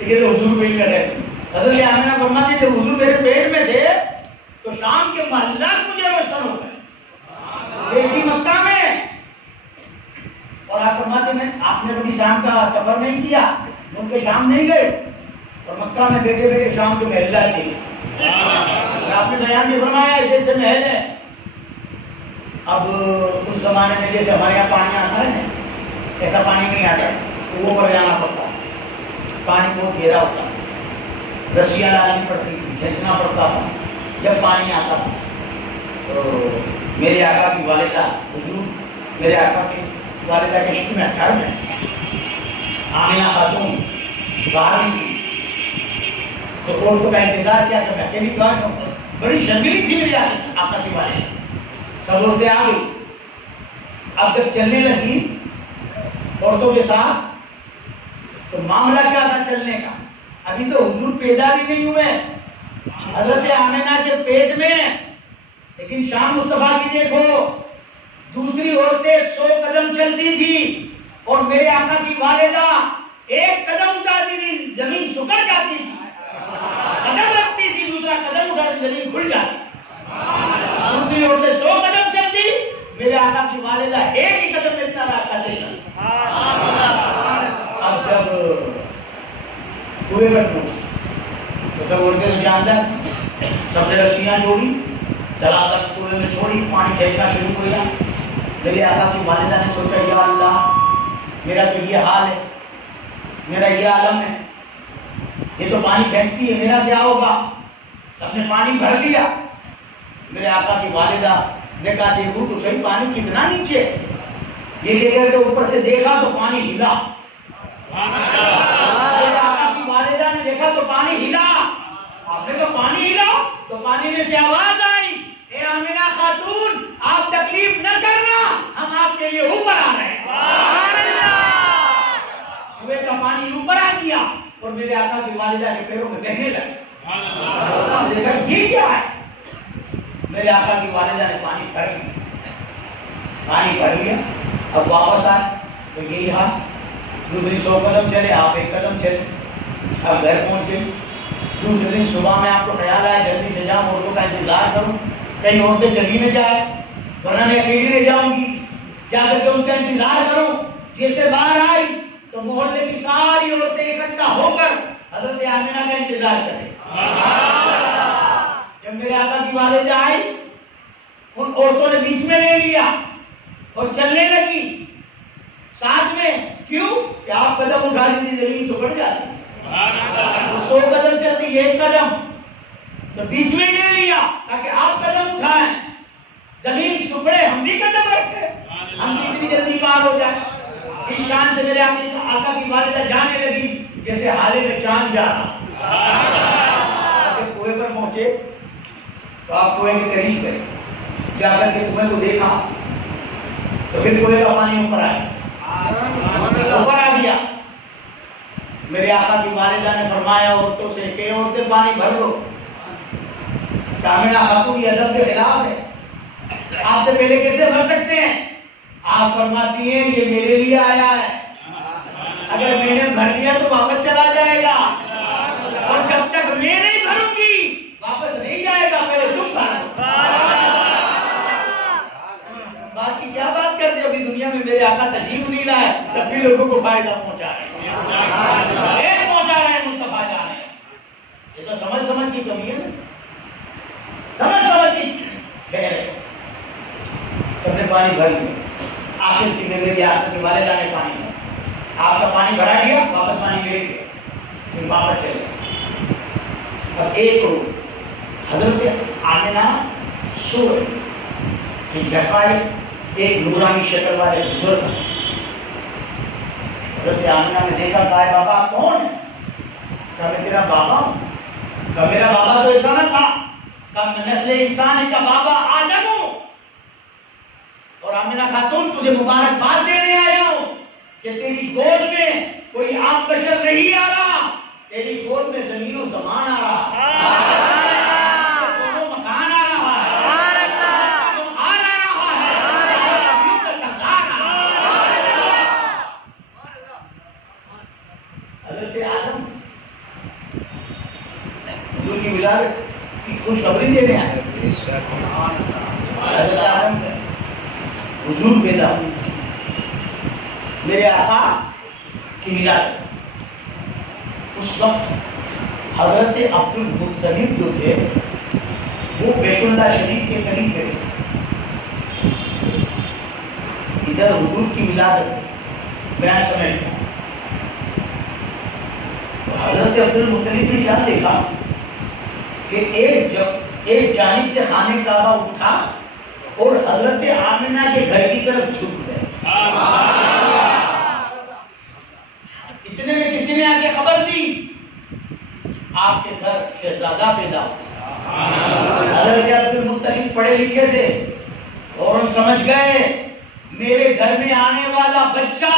लेकिन हुजूर पेट में रहे। हज़रत आमिना फरमाती जब हुजूर मेरे पेट में थे तो शाम के महल्ला मुझे रोशन हो गए, बेटी मक्का में। और आप फरमाते में आपने कभी शाम का सफर नहीं किया, उनके शाम नहीं गए और मक्का में बैठे बैठे शाम के महल्ला थे। आपने बयान भी फरमाया ऐसे ऐसे महल है। अब उस जमाने में जैसे हमारे यहाँ पानी आता है ना, ऐसा पानी नहीं आता है, तो वो पर जाना पड़ता है, पानी बहुत गहरा होता है, रस्सियाँ डालनी पड़ती थी, खींचना पड़ता था जब पानी आता था। तो मेरे आका की वालिदा हुजूर, मेरे आका की वालिदा के इश्क में घर में आमिना खातून बाहर थी, तो औरतों का इंतजार क्या करना, अकेली बात बड़ी शर्मिली थी मेरी आका की वालिदा। सब औरतें आ गई। अब जब चलने लगी औरतों के साथ, तो मामला क्या था चलने का, अभी तो हुजूर पैदा भी नहीं हुए हजरत आमिना के पेट में, लेकिन शान मुस्तफा की देखो, दूसरी औरतें 100 कदम चलती थी और मेरे आका की वालिदा एक कदम उठाती थी जमीन सुकड़ जाती थी, कदम रखती थी दूसरा कदम उठाती जमीन खुल जाती। दूसरी औरतें 100 कदम चलती, मेरे आका की वालिदा एक ही कदम में इतना रखते थे। अब जब कुएं पर पहुंचे तो सब औरतें तो जानदार, सबने रस्सियां जोड़ी, चला कर कुएं में छोड़ी, पानी फेंकना शुरू किया। मेरे आका की वालिदा ने सोचा या अल्लाह मेरा तो ये हाल है, मेरा ये आलम है, ये तो पानी फेंकती है, मेरा क्या होगा। सबने पानी भर लिया। मेरे आका की वालिदा ने कहा देखो तो सही पानी कितना नीचे है। ये लेकर के ऊपर से देखा तो पानी हिला। मेरे आका की वालिदा ने देखा तो पानी हिला। आपने तो पानी हिला तो पानी में से आवाज आई, ए आमिना खातून आप तकलीफ न करना, हम आपके लिए ऊपर आ रहे हैं। कुएं का पानी ऊपर आ गया और मेरे आका की वालिदा के पैरों में बहने लगा। ये क्या है। मेरे आका की वालिदा ने पानी भर लिया, पानी भर लिया। अब वापस आए तो यही हाल, दूसरी 100 कदम चले, आप एक कदम चले। अब घर पहुंच गए। दूसरे दिन सुबह में आपको ख्याल आया जल्दी से जाऊं, औरतों का इंतजार करूं, कहीं औरतें चली न जाए, वरना मैं अकेली रह जाऊंगी, जाकर के उनका इंतजार करूं। जैसे बाहर आई तो मोहल्ले की सारी औरतें इकट्ठा होकर हजरत आमिना का इंतजार करें। जब मेरे आका की वालिदा आई, उन औरतों ने बीच में ले लिया और चलने लगी साथ में। क्यों कि आप कदम उठा दी जमीन सुकड़ जाती, 100 कदम चलती एक कदम, तो बीच में ले लिया ताकि आप कदम उठाएं, जमीन सुकड़े हम भी कदम रखें, हम कितनी जल्दी पार हो जाए। इस शान से मेरे आका की वालिदा जाने लगी जैसे हाले में चांद जा रहा। जब कुएं पर पहुंचे तो आप कुएं के करीब गए, जाकर के कुएं को देखा तो फिर कुएं का पानी ऊपर आया, ऊपर आ गया। मेरे आका की वालिदा ने फरमाया औरतों से कि औरतें पानी भर लो। आमिना खातून की अदब के खिलाफ है, आपसे पहले कैसे भर सकते हैं। आप फरमाती हैं ये मेरे लिए आया है, अगर मैंने भर लिया तो वापस चला जाएगा, और जब तक मैं नहीं भरूंगी वापस नहीं जाएगा, पहले तुम भरो। बात की क्या बात करते, अभी दुनिया में मेरे आका तशरीफ नहीं लाए तब भी लोगों को फायदा पहुंचा रहे हैं, पहुंचा रहे हैं मुस्तफा जाने। ये तो समझ की कमी है ना, समझ की कह रहे। सबने पानी भर लिया, आखिर की मेरे आका की वालिदा ने पानी भरा, आपका पानी भरा दिया, वापस पानी ले लिया, फिर वापस चले। अब एक हजरत आमिना सो रही, एक नूरानी शक्ल वाले बुजुर्ग। हजरत आमिना ने देखा, कहा बाबा आप कौन है। कहा मैं तेरा बाबा हूं। कहा मेरा बाबा तो ऐसा न था। कहा मैं नस्ल इंसान का बाबा आदम हूं, और आमिना खातून तुझे मुबारकबाद देने आया हूं कि तेरी गोद में कोई आम बशर नहीं आ रहा, तेरी गोद में जमीन और ज़मान आ रहा, दोनों मकान आ रहा है, बुखार आ रहा है, नबियों का सरदार आ रहा है। हजरत आदम हुजूर की विलादत की खुशखबरी देने आए। हुजूर पैदा हुए, मेरे आका की विलादत। उस वक्त हजरत अब्दुल मुत्तलिब जो थे वो बैतुल्लाह शरीफ के करीब गए। इधर हुजूर की विलादत बयान समझ। तो हजरत अब्दुल मुत्तलिब ने क्या देखा कि एक जानिब से खाने काबा उठा और हजरत आमिना के घर की तरफ झुक गए। इतने में किसी ने आके खबर दी आपके घर शहजादा पैदा हुआ। हजरत अब्दुल मुत्तलिब पढ़े लिखे थे और हम समझ गए मेरे घर में आने वाला बच्चा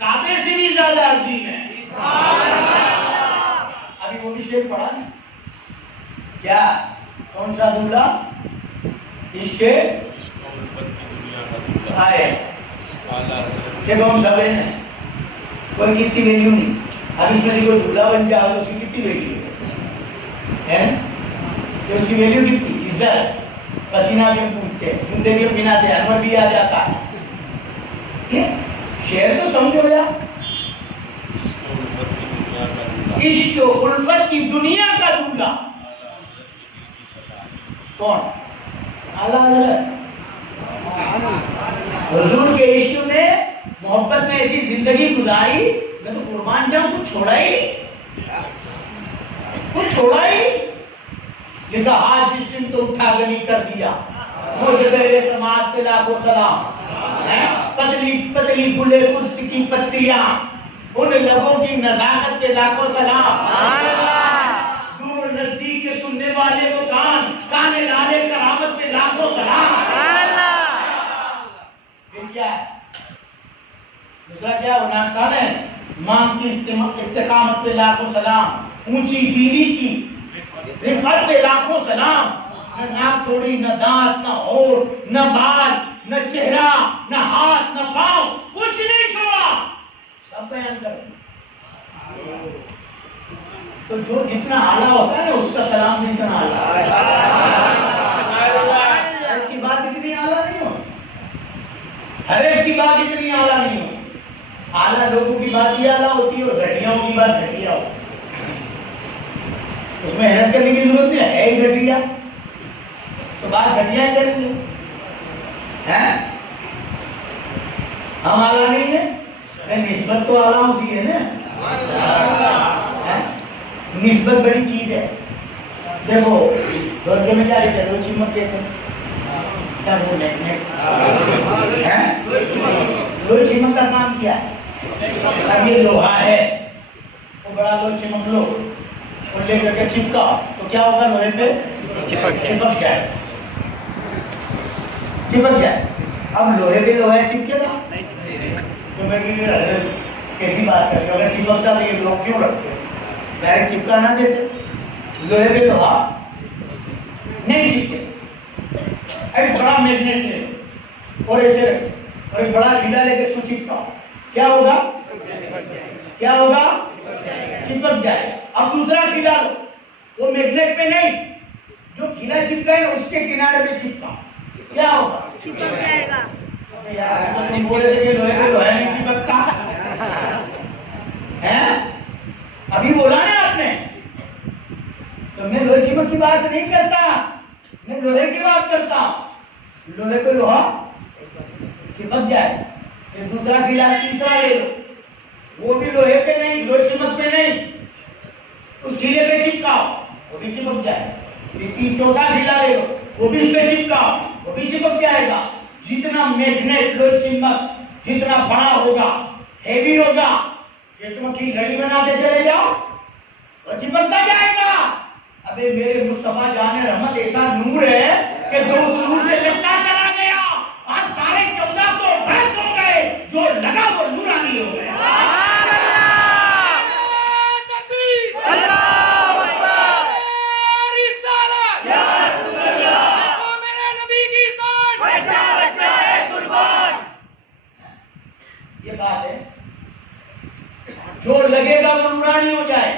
काबे से भी ज्यादा अजीम है। अभी वो भी शेर पढ़ा है क्या? कौन सा दूल्हा? इसके आए देखो हम सब है, कोई कितनी वैल्यू नहीं। अब इसमें से कोई दूल्हा बन जाओ तो उसकी कितनी वैल्यू है? तो उसकी वैल्यू कितनी? इज्जत, पसीना भी पूछते, जूते भी पहनाते, अनवर भी आ जाता है। शेर तो समझो यार, इश्क उल्फत की दुनिया का दूल्हा कौन? आला हज़रत हुजूर के इश्क में मोहब्बत में ऐसी जिंदगी गुजारी, मैं तो कुर्बान जाऊं, कुछ छोड़ा ही नहीं, कुछ छोड़ा ही नहीं। लिखा हाथ जिस्म तो उठा गली कर दिया, मुझे समाज पे लाखों सलाम। पतली पतली गुले कुद्स की पत्तियां, उन लबों की नजाकत पे लाखों सलाम। दूर नजदीक के सुनने वाले को कान, काने लाले करामत पे लाखों सलाम। फिर क्या है? दूसरा क्या होना है? मां की इस्तिकामत पे लाखों सलाम, ऊंची बीवी की रिफत पे लाखों सलाम। न नाक छोड़ी, न दांत, न होठ, न बाल, न चेहरा, न हाथ, न पांव, कुछ नहीं छोड़ा, सब बयान कर। तो जो जितना आला होता है ना उसका कलाम भी इतना आला है। हर एक की बात इतनी आला नहीं हो, हर एक की बात इतनी आला नहीं हो। आला लोगों की बात ही आला होती है और घटियाओं की बात घटिया होती है। उसमें हैरत करने की जरूरत नहीं है, ही घटिया तो बात घटिया करेंगे हैं? हम आला नहीं है, निस्बत तो आला उसी है ना। निस्बत बड़ी चीज है। देखो दुर्गे में क्या कहते हैं? लोग चिमक कहते हैं, क्या बोल रहे हैं? लोग चिमक का काम किया है। अब ये लोहा है, वो बड़ा लोग चिमक लो और लेकर के चिपका तो क्या होगा? लोहे पे चिपक जाए, चिपक जाए। अब लोहे पे लोहा चिपकेगा तो मैं कैसी बात करते हो? अगर चिपकता तो ये लोग क्यों रखते? डायरेक्ट चिपका ना देते, लोहे पे लोहा नहीं चिपके। एक बड़ा मैग्नेट ले और ऐसे और एक बड़ा खीला लेके इसको चिपकाओ, क्या होगा? क्या होगा? चिपक जाए। अब दूसरा खीला लो, वो मैग्नेट पे नहीं, जो खीला चिपका है ना उसके किनारे पे चिपका, क्या होगा? चिपक जाएगा। यार तुम बोल रहे थे कि लोहे पे लोहा नहीं चिपकता है, अभी बोला ना आपने। तो मैं लोहे चिपक की बात नहीं करता, मैं लोहे की बात करता। लोहे पे लोहा चिपक जाए, फिर दूसरा खीला तीसरा ले लो, वो भी लोहे पे नहीं, लोहे चिमक पे नहीं, उस खीले पे चिपकाओ, वो भी चिपक जाए। फिर चौथा खीला ले लो, वो भी इस पे चिपकाओ, वो भी चिपक जाएगा। जितना मैग्नेट लोहे चिमक जितना बड़ा होगा, हेवी होगा, ये तुम की घड़ी बना के चले जाओ तो चिपकता जाएगा। अबे मेरे मुस्तफा जाने रहमत ऐसा नूर है कि जो उस नूर से लगता चला गया, आज सारे 14 तो भैंस हो गए, जो लगा वो नूरानी हो गया। ये बात है, जो लगेगा वो नूरानी हो जाए।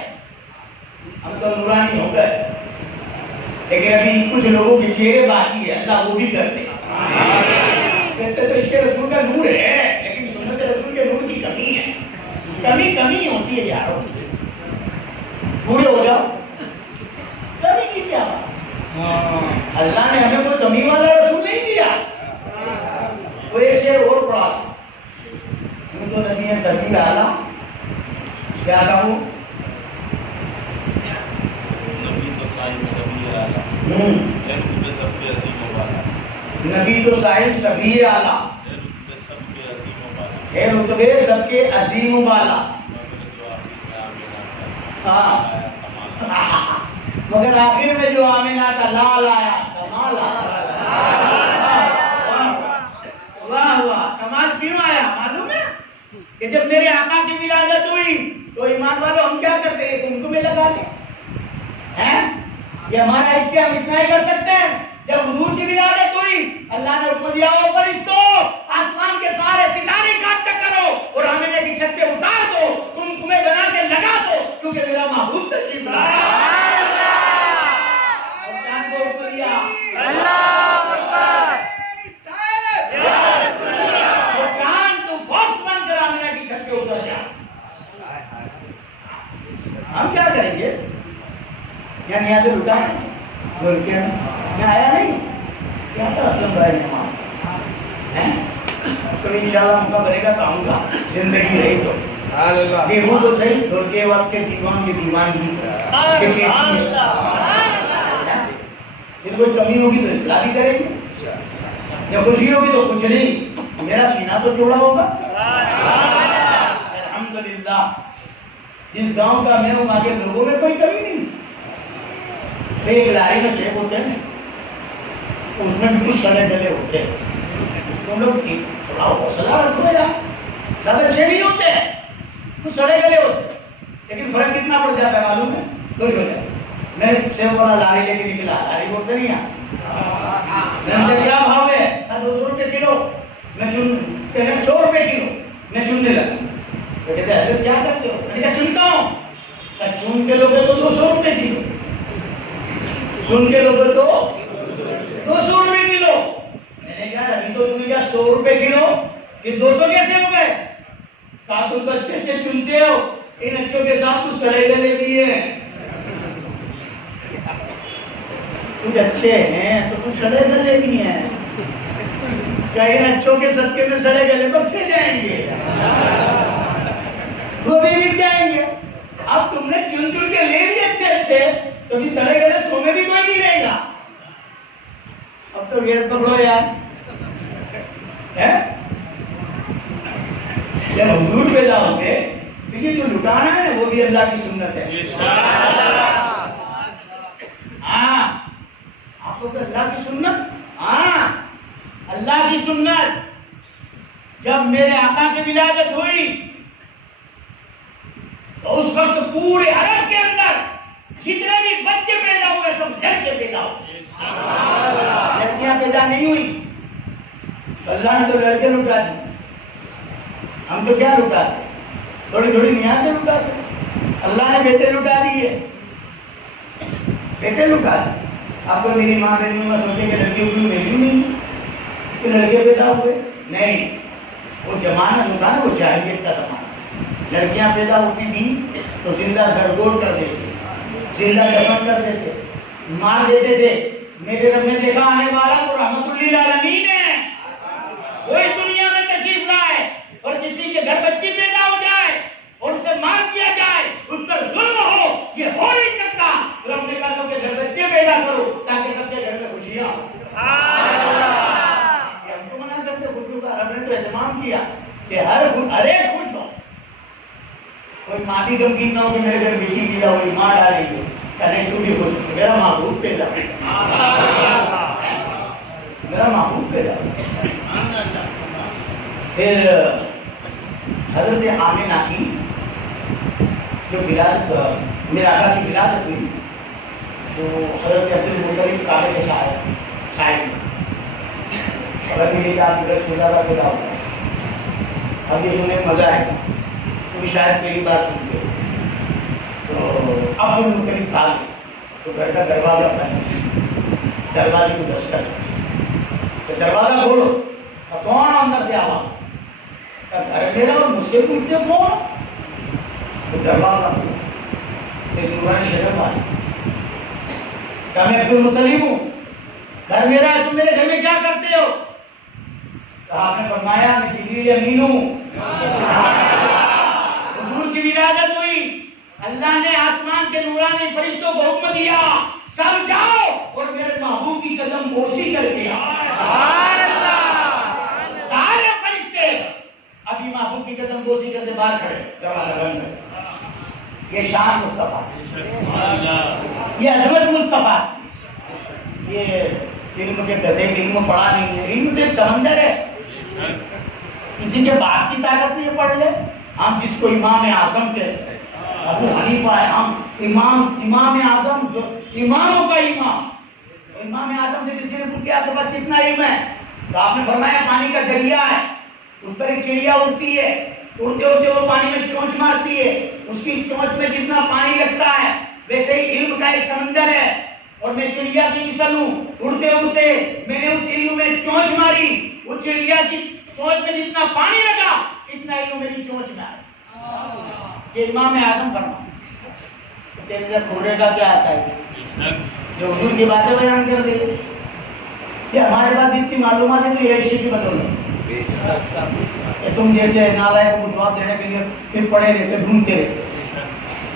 हम तो नूरानी हो गए। लेकिन अभी कुछ लोगों के चेहरे बाकी है, अल्लाह वो भी करते हैं। वैसे तो इसके रसूल का नूर है, लेकिन सुन्नत रसूल के नूर की कमी है। कमी होती है यार, पूरे हो जाओ, कमी की क्या बात। अल्लाह ने हमें कोई कमी वाला रसूल नहीं दिया। वो एक शेर और पढ़ा, तो नबी है सभी आला, क्या था वो? नबी तो साहिब सभी आला, रुतबे सबके अजीमों वाला। नबी तो साहिब सभी आला, रुतबे सबके अजीमों वाला। है रुतबे सबके अजीम वाला। मगर आखिर में जो आमिना का लाल आया, कमाल आया। वाह वाह, कमाल क्यों आया मालूम है? कि जब मेरे आका की विलादत हुई तो ईमान वालों हम क्या करते हैं? उनको में लगाते हैं। ये हमारा इश्क, हम इतना ही कर सकते हैं। जब हुजूर की विलादत हुई, अल्लाह ने हुक्म दिया, ओ फरिश्तों, आसमान के सारे सितारे इकट्ठा करो और आमिना की छत पे उतार दो, कुमकुमे बना के लगा दो, क्योंकि मेरा महबूब तशरीफ लाया। और चांद को हुक्म दिया, अल्लाहू अकबर, वो चांद तू फौज बनकर आमिना की छत पे उतर जा। हम क्या करेंगे? क्या यहाँ से लुटा क्या मैं आया नहीं, क्या था असलम भाई हैं? तो इंशाल्लाह मौका बनेगा तो आऊंगा, जिंदगी रही तो। देखो तो सही, दुर्गे वक्त के दीवान की दीवानगी फिर कोई कमी होगी तो इस्लाह भी करेंगे, या खुशी होगी तो कुछ नहीं, मेरा सीना तो चौड़ा होगा। अल्हम्दुलिल्लाह, जिस गांव का मैं हूं वहां के लोगों में कोई कमी नहीं। एक लारी में सेब होते हैं, उसमें भी कुछ सड़े गले होते हैं। तुम लोग थोड़ा हौसला रखो यार, सब अच्छे नहीं होते हैं, कुछ सड़े गले होते हैं, लेकिन फर्क कितना पड़ जाता है मालूम है? खुश हो जाए। मैं सेब वाला लारी लेके निकला, लारी बोलते नहीं यार, मैंने क्या भाव है? 200 रुपये किलो। मैं 100 रुपये किलो मैं चुनने लगा। तो कहते हैं क्या करते हो? मैंने कहा चुनता हूँ। चुन के लोगे तो 200 रुपये किलो, चुन के लोगे तो 200 रुपये किलो। मैंने कहा अभी तो तुमने क्या 100 रुपये किलो, फिर 200 कैसे हो गए? कहा तुम तो अच्छे अच्छे चुनते हो, इन अच्छों के साथ कुछ सड़े गले भी है। कुछ अच्छे हैं तो कुछ सड़े गले भी हैं, कई अच्छों के सदके में सड़े गले बख्शे जाएंगे, वो भी मिल जाएंगे। अब तुमने चुन चुन के ले लिए अच्छे अच्छे, तो भी सड़े गले सो में भी कोई नहीं रहेगा। अब तो गेट पकड़ो यार, है? जब हुजूर पैदा होंगे तो ये जो लुटाना है वो भी अल्लाह की सुन्नत है। हाँ, आपको तो अल्लाह की सुन्नत, हाँ अल्लाह की सुन्नत। जब मेरे आका की विलादत हुई तो उस वक्त पूरे अरब के अंदर जितने भी बच्चे पैदा हुए सब लड़के पैदा हुए, लड़कियां पैदा नहीं हुई। अल्लाह ने तो लड़के लुटा दिए, हम तो क्या लुटाते? थोड़ी थोड़ी नियाज़ें लुटाते। अल्लाह ने बेटे लुटा दिए, बेटे लुटा दिए। आपको मेरी माँ बहनों में सोचे कि लड़कियों की वैल्यू नहीं कि लड़के पैदा हुए, नहीं। वो जमाना जो था ना, वो जाहिलियत का जमाना। लड़कियां पैदा होती थी तो जिंदा गड़गोड़ कर देते, जिंदा दफन कर देते, मार देते थे। मेरे रब ने देखा आने वाला तो रहमतुल्लिल आलमीन है, कोई दुनिया में तशरीफ लाए और किसी के घर बच्ची पैदा हो जाए और उसे मार दिया जाए, उस पर जुल्म हो, ये हो नहीं सकता। रब ने कहा सबके घर बच्चे पैदा करो ताकि सबके घर में खुशियां हो। हमको मना करते खुशियों का, रब ने तो एहतमाम किया कि हर एक खुश हो। कोई माँ भी गमगीन ना हो कि मेरे घर बेटी पैदा हुई, माँ डालेंगे, नहीं तू भी खुश, मेरा महबूब पैदा, मेरा महबूब पैदा। फिर हजरत आमिना की जो विलादत, मेरे आका की विलादत हुई तो हजरत अब्दुल मुत्तलिब काबे के साइड में, अगर मेरी आप खुदा का खुदा होता है। अब ये सुनने में मजा आएगा, तो शायद पहली बार सुनते हो। तो अब्दुल मुत्तलिब भाग तो घर का दरवाजा बंद, दरवाजे को दस्तक, तो दरवाजा खोलो, तो कौन अंदर से आवाज, घर मेरा और मुझसे पूछते कौन, तो दरवाजा एक नूरानी शरीफ आई, क्या मैं अब्दुल मुत्तलिब हूँ, घर मेरा है, तुम मेरे घर में क्या करते हो? तो आपने फरमाया मैं जिब्रील अमीन हूँ। हुजूर की विलादत हुई, अल्लाह ने आसमान के नूरानी फरिश्तों को हुक्म दिया, सब जाओ और मेरे महबूब की कदम बोसी करके सारे फरिश्ते अभी महबूब की कदम बोसी करके बाहर खड़े, दरवाजा बंद है। ये शान मुस्तफा, ये अजमत मुस्तफा, ये इल्म के गधे इल्म पढ़ा नहीं है, इल्म तो एक समंदर है, किसी के बाप की ताकत नहीं पढ़ ले। हम जिसको इमाम आजम कहते हैं, अबू हनीफा है, हम इमाम आजम जो इमामों का इमाम आजम से किसी ने पूछा आपके पास कितना इल्म है, तो आपने फरमाया पानी का दरिया है, उस पर एक चिड़िया उड़ती है, उड़ते उड़ते वो पानी में चोंच मारती है, उसकी चोंच में जितना पानी लगता है वैसे ही इल्म का एक समंदर है, और मैं चिड़िया की मिसाल हूँ, उड़ते उड़ते मैंने उस इल्म में चोंच मारी, वो चिड़िया की चोंच में जितना पानी लगा इतना इल्म मेरी चोंच में आया। ये इमाम आजम फरमा, तो तेरे खोरे का क्या आता है जो हुजूर की बातें बयान कर दी, ये हमारे पास इतनी मालूमात है तो ये शेर की बदौलत, तुम जैसे नालायक को जवाब देने के लिए फिर पढ़े रहते ढूंढते रहते,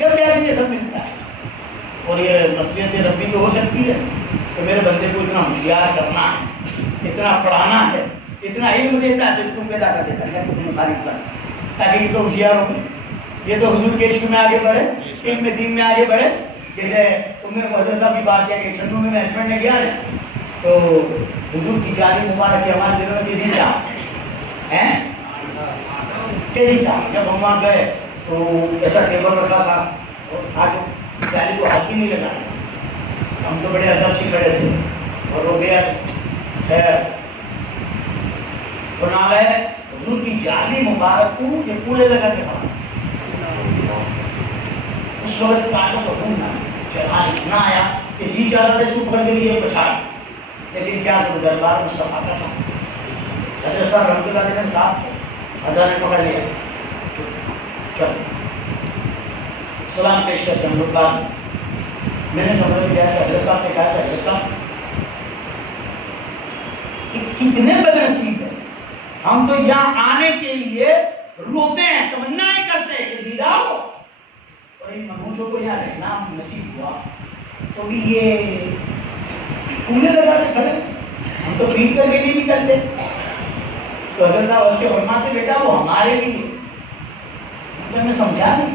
जब क्या ये सब मिलता है। और ये मसलियत रब्बी तो हो सकती है तो मेरे बंदे को इतना होशियार करना है, इतना पढ़ाना है, इतना इल्म देता है तो इसको पैदा कर देता है ताकि ये तो होशियार हो, ये तो हुजूर के इश्क में आगे बढ़े, इल्म दीन में आगे बढ़े। जैसे तुमने हज़रत साहब की बात किया कि चंदू में मैनेजमेंट ने गया है तो हुजूर की जानी मुबारक हमारे दिलों में कैसी चाह है, कैसी चाह, जब हम वहाँ गए तो ऐसा टेबल रखा था और आगे जाली को हाथ भी नहीं लगा, हम तो बड़े अदब से खड़े थे और वो गया तो ना है हुजूर की जाली मुबारक को ये पूरे लगा के पास उस वक्त काटो तो ढूंढना चढ़ा इतना आया कि जी चाहता था इसको पकड़ के लिए बचा, लेकिन क्या तो दरबार मुस्तफा का था, हज़रत साहब रहमतुल्लाह अलैह साहब थे, हज़रत ने पकड़ लिया, चलो सलाम पेश करते हम लोग बाद। मैंने कमरे में गया हज़रत साहब ने कहा हज़रत साहब कितने बदनसीब है, हम तो यहाँ आने के लिए रोते हैं, तमन्नाएं करते हैं कि दीदा हो, और इन मनुष्यों को यहाँ रहना नसीब हुआ तो भी ये कूले लगा के खड़े, हम तो पीट करके नहीं निकलते। तो हज़रत साहब उसके फरमाते बेटा वो हमारे लिए, मैं समझा नहीं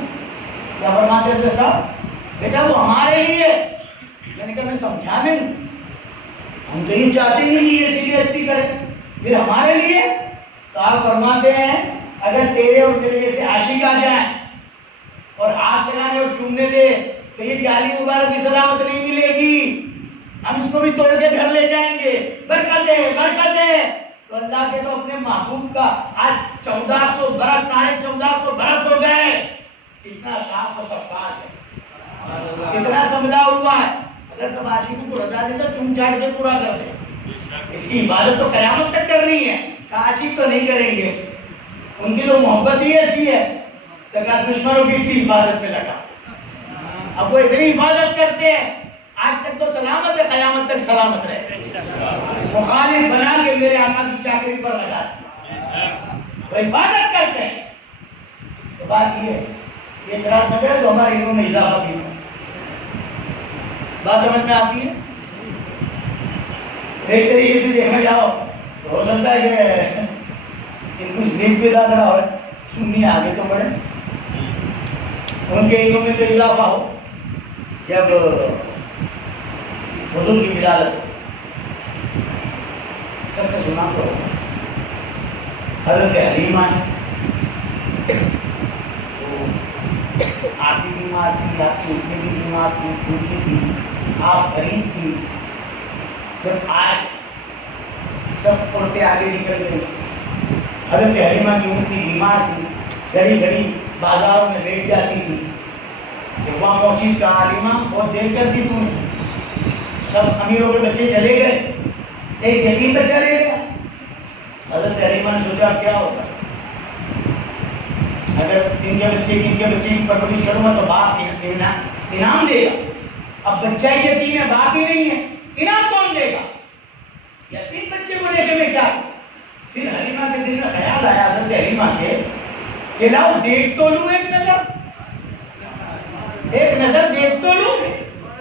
क्या फरमाते हज़रत साहब, बेटा वो हमारे लिए, मैंने कहा मैं समझा नहीं, हम तो ये चाहते नहीं कि ये सीरियसली करें, फिर हमारे लिए। तो आप फरमाते हैं अगर तेरे और तेरे जैसे आशिक आ जाए और हाथ लगाने और चूमने दे तो ये जाली मुबारक की सलामत नहीं मिलेगी, हम इसको भी तोड़ के घर ले जाएंगे, बरकत है बरकत है। तो अल्लाह के तो अपने महबूब का आज 1400 बरस 1450 बरस हो गए, कितना साफ और सफात है, कितना संभला हुआ है, अगर सब आशिकों को रजा दे तो चुम चाट के पूरा कर दे, इसकी इबादत तो कयामत तक करनी है, आशिक तो नहीं करेंगे, उनकी तो मोहब्बत ही ऐसी है तो क्या दुश्मनों की इसकी हिफाजत में लगा, अब वो इतनी हिफाजत करते हैं आज तक तो सलामत है, कयामत तक सलामत रहे, मुखालिफ बना के मेरे आका की चाकरी पर लगा वो हिफाजत करते हैं। तो बात ये तरह से करे तो हमारे इल्म में इजाफा भी हो, बात समझ में आती है। एक तरीके से देखने जाओ तो हो सकता है कि इनको स्लीप भी ज्यादा हो, सुन्नी आगे तो बढ़े, उनके इल्म में तो इजाफा हो। जब हुजूर की विलादत सबने सुना तो हज़रत हलीमा आप भी बीमार थी, आपकी उठने भी बीमार थी, टूटती थी, आप गरीब थी, जब आज सब औरतें आगे निकल गई, हज़रत हलीमा की उठनी बीमार थी, घड़ी घड़ी बाजारों में बैठ जाती थी, वहाँ पहुंची कहा हलीमा बहुत देर कर दी तुमने, सब अमीरों के बच्चे चले गए, एक यतीम बच्चा रह गया। हज़रत हलीमा ने सोचा क्या होगा, अगर इनके बच्चे की परवरिश करूंगा तो बाप इनाम देगा। अब बच्चा ही यतीम है, बाप ही नहीं है, इनाम कौन देगा? यतीम बच्चे को लेके मैं क्या? फिर हलीमा के दिल में ख्याल आया हज़रत हलीमा के कि लाओ देख तो लूं, एक नजर देख तो लूं।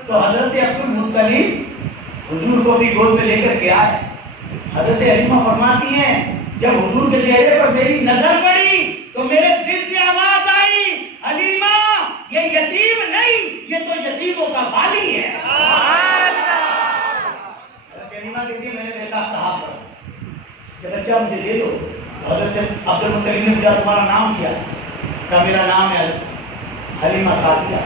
तो हजरत अब्दुल मुत्तलिब हुजूर को भी गोद में लेकर के आए। हजरत हलीमा फरमाती हैं जब हुजूर के चेहरे पर मेरी नजर पड़ी तो मेरे दिल से आवाज आई, हलीमा ये यतीम नहीं, ये तो यतीमों का वाली है। हजरत हलीमा कहती है मैंने बेसाख्त हाथ पकड़ा कि बच्चा मुझे दे दो। हजरत अब्दुल मुत्तलिब ने पूछा तुम्हारा नाम क्या? कहा मेरा नाम है हलीमा सादिया।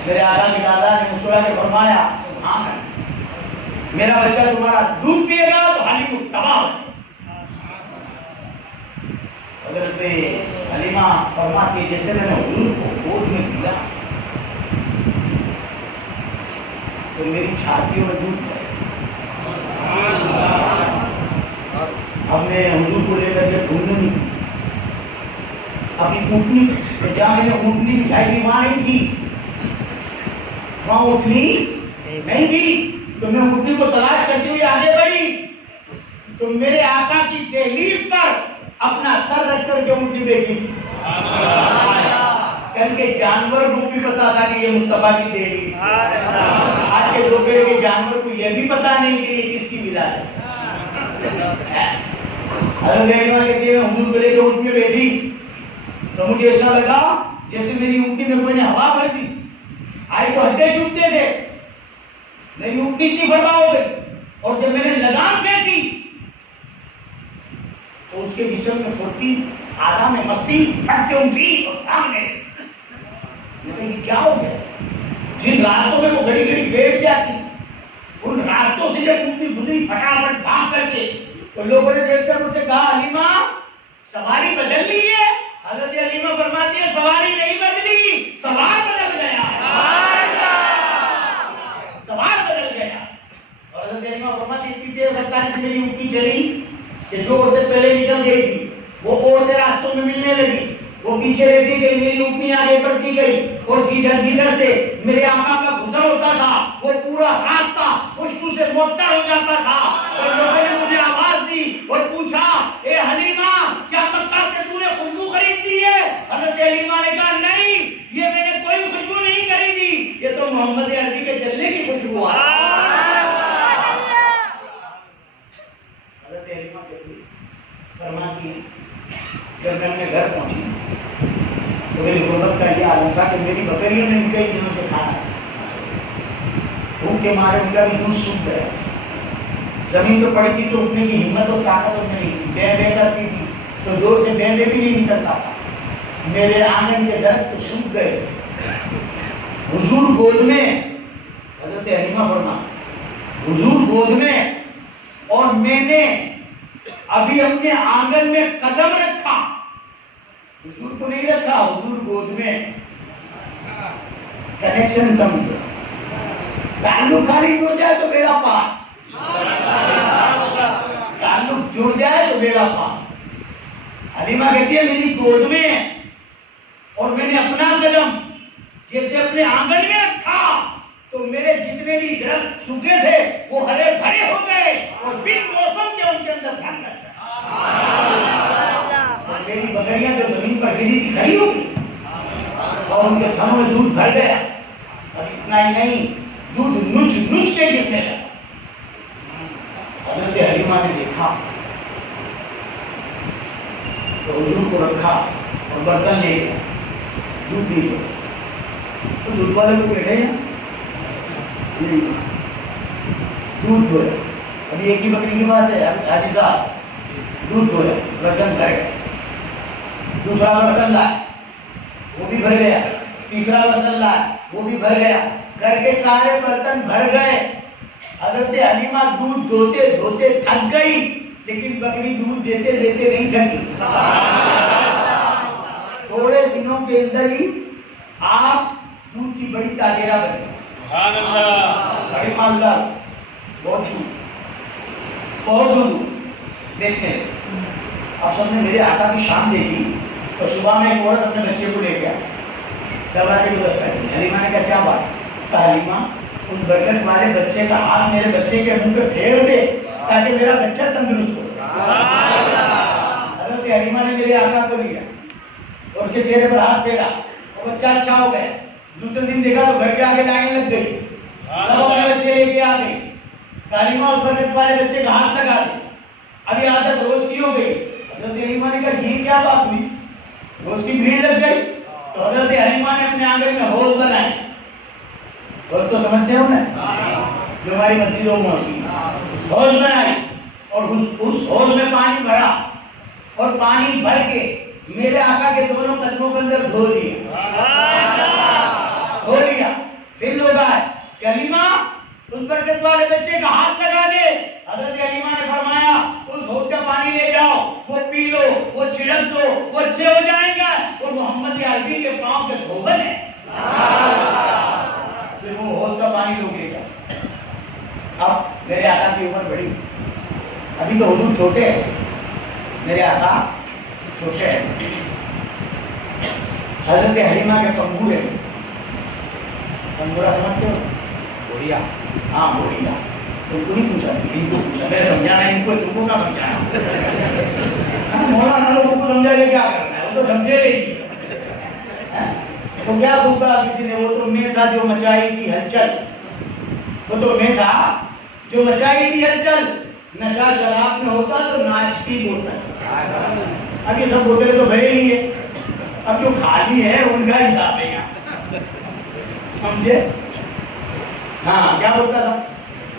मेरे आका की दादा ने मुस्कुरा के फरमाया सुभान अल्लाह, मेरा बच्चा तुम्हारा दूध पिएगा तो हलीम तबाह। हजरत हलीमा फरमाती जैसे मैंने हुजूर को गोद में दिया तो मेरी छातियों में दूध है। हमने हुजूर को लेकर के घूमने नहीं, अभी ऊँटनी जहाँ मैंने ऊँटनी बिठाई थी वहां नहीं थी, वहां ऊँटनी नहीं थी। तो मैं ऊँटनी को तलाश करती हुई आगे बढ़ी तो मेरे आका की दहलीज पर अपना सर रख करके ऊँटनी बैठी थी। कल के जानवर को भी पता था कि ये मुस्तफा की दहलीज। आज के दोपहर के जानवर को यह भी पता नहीं कि ये किसकी विलादत है। हुजूर को लेकर ऊँट में बैठी तो मुझे ऐसा लगा जैसे मेरी ऊँटनी में कोई ने हवा भर दी, आई को हड्डे चूमते थे, मेरी ऊँटनी इतनी फरमा हो गई। और जब मैंने लगाम खींची तो उसके जिस्म में फुर्ती, आधा में मस्ती, फट से उठी और सामने ये क्या हो गया? जिन रास्तों में वो घड़ी घड़ी बैठ जाती उन रास्तों से जब ऊँटनी गुजरी फटाफट भाग करके तो लोगों ने देखकर मुझसे कहा हलीमा सवारी बदल ली है। हज़रत हलीमा फरमाती है सवारी नहीं बदली, सवार बदल गया, सवार बदल गया। और हज़रत हलीमा फरमाती इतनी तेज रफ्तार से मेरी ऊँटनी चली कि जो औरतें पहले निकल गई थी वो औरतें रास्तों में मिलने लगी, वो पीछे रहती गई, मेरी ऊँटनी आगे बढ़ती गई और जिधर जिधर से मेरे आका का गुजर होता था वो पूरा रास्ता खुशबू से मुअत्तर हो जाता था। और लोगों ने मुझे आवाज दी और पूछा ए हलीमा क्या मक्का से तूने खुशबू खरीदी है? हज़रत हलीमा ने कहा नहीं, ये मैंने कोई खुशबू नहीं खरीदी, ये तो मोहम्मद अरबी के चलने की खुशबू है। हज़रत हलीमा फरमाती है जब मैं अपने घर पहुंची तो मेरी गुर्बत का यह आलम था कि मेरी बकरियों ने कई दिनों से खाना, भूख के मारे उनका भी दूध सूख गया, जमीन तो पड़ी थी तो उठने की हिम्मत और ताकत उनमें नहीं थी, बे बे करती थी तो जोर से बे बे भी नहीं निकलता था। मेरे आंगन के दरख्त तो सूख गए। हुजूर गोद में, हज़रत हलीमा फरमा हुजूर गोद में और मैंने अभी अपने आंगन में कदम रखा, हुजूर को नहीं रखा, हुजूर गोद में। कनेक्शन समझो, ताल्लुक खाली जुड़ जाए तो बेड़ा पार, ताल्लुक जुड़ जाए तो बेड़ा पार। हलीमा कहती है मेरी गोद में और मैंने अपना कदम जैसे अपने आंगन में रखा तो मेरे जितने भी दरख्त सूखे थे वो हरे भरे हो गए और बिन मौसम के उनके अंदर फल लग गया। और मेरी बकरियां जो जमीन पर गिरी थी खड़ी हो गई और उनके थनों में दूध भर गया। और इतना ही नहीं, दूध नुच नुच के गिरने लगा। हज़रत हलीमा ने देखा तो हुजूर को रखा और बर्तन ले गया, दूध पी लो। तो दूध वाले को बैठे हैं नहीं, दूध दो है। अभी एक ही बकरी की बात है, हाजी साहब दूध दो है, बर्तन भर गया, दूसरा बर्तन लाए वो भी भर गया, तीसरा बर्तन लाए वो भी भर गया, घर के सारे बर्तन भर गए। हज़रत हलीमा दूध धोते धोते थक गई, लेकिन बकरी दूध देते देते नहीं थकी। थोड़े दिनों के अंदर ही आप दूध की बड़ी ताजेरा बन गई। सुभान अल्लाह। बड़ी मालदार, बहुत झूठ, बहुत झूठ। देखते हैं, आप सबने मेरे आका की शान देखी। तो सुबह में एक औरत अपने बच्चे को ले गया, दरवाजे को दस्तक दी। हलीमा ने कहा क्या बात? कहा हलीमा, उस बरकत वाले बच्चे का हाथ मेरे बच्चे के मुंह पे फेर दे ताकि मेरा बच्चा तंदुरुस्त हो। हजरत हलीमा ने मेरे आका को लिया और उसके चेहरे पर हाथ फेरा, वो बच्चा अच्छा हो गया। दूसरे दिन देखा तो घर के आगे लाइन लग गई, सब अपने बच्चे लेके आ गए। हलीमा उस बरकत वाले बच्चे का हाथ लगा दे। अभी आदत रोज की हो गई। हजरत हलीमा ने कहा ये क्या बात हुई? रोज की भीड़ लग गई। तो हजरत हलीमा ने अपने आंगन में हौज बनाए। हौज तो समझते हो ना, जो हमारी मस्जिदों में होती है। हौज बनाई और उस हौज में पानी भरा और पानी भर के मेरे आका के दोनों कदमों के अंदर धो लिया। फिर लोग आए, हलीमा उस बरकत वाले बच्चे का हाथ लगा दे। हजरत हलीमा ने फरमाया उस हौज का पानी ले जाओ, वो पी लो, वो छिड़क दो, वो अच्छे हो जाएंगे। वो मोहम्मद अरबी के पांव के धोबन है। फिर वो हौज का पानी लोग लेगा। अब मेरे आका की उम्र बड़ी, अभी तो हुजूर छोटे हैं, मेरे आका छोटे हैं। हजरत हलीमा के पंगूरे, पंगूरा समझते हो? बोरिया, हाँ बोरिया। तुमको नहीं पूछा, इनको पूछा। मैंने समझाना इनको, तुमको क्या समझाना? मौलाना लोगों को समझा के क्या करना है, वो तो समझे नहीं। तो क्या बोला किसी ने, वो तो मैं था जो मचाई थी हलचल। वो तो मैं था जो मचाई थी हलचल। नशा शराब में होता तो नाचती बोतल। अब ये सब बोतलें तो भरे नहीं है, अब जो खाली है उनका हिसाब है यहाँ, समझे? हाँ, क्या बोलता था?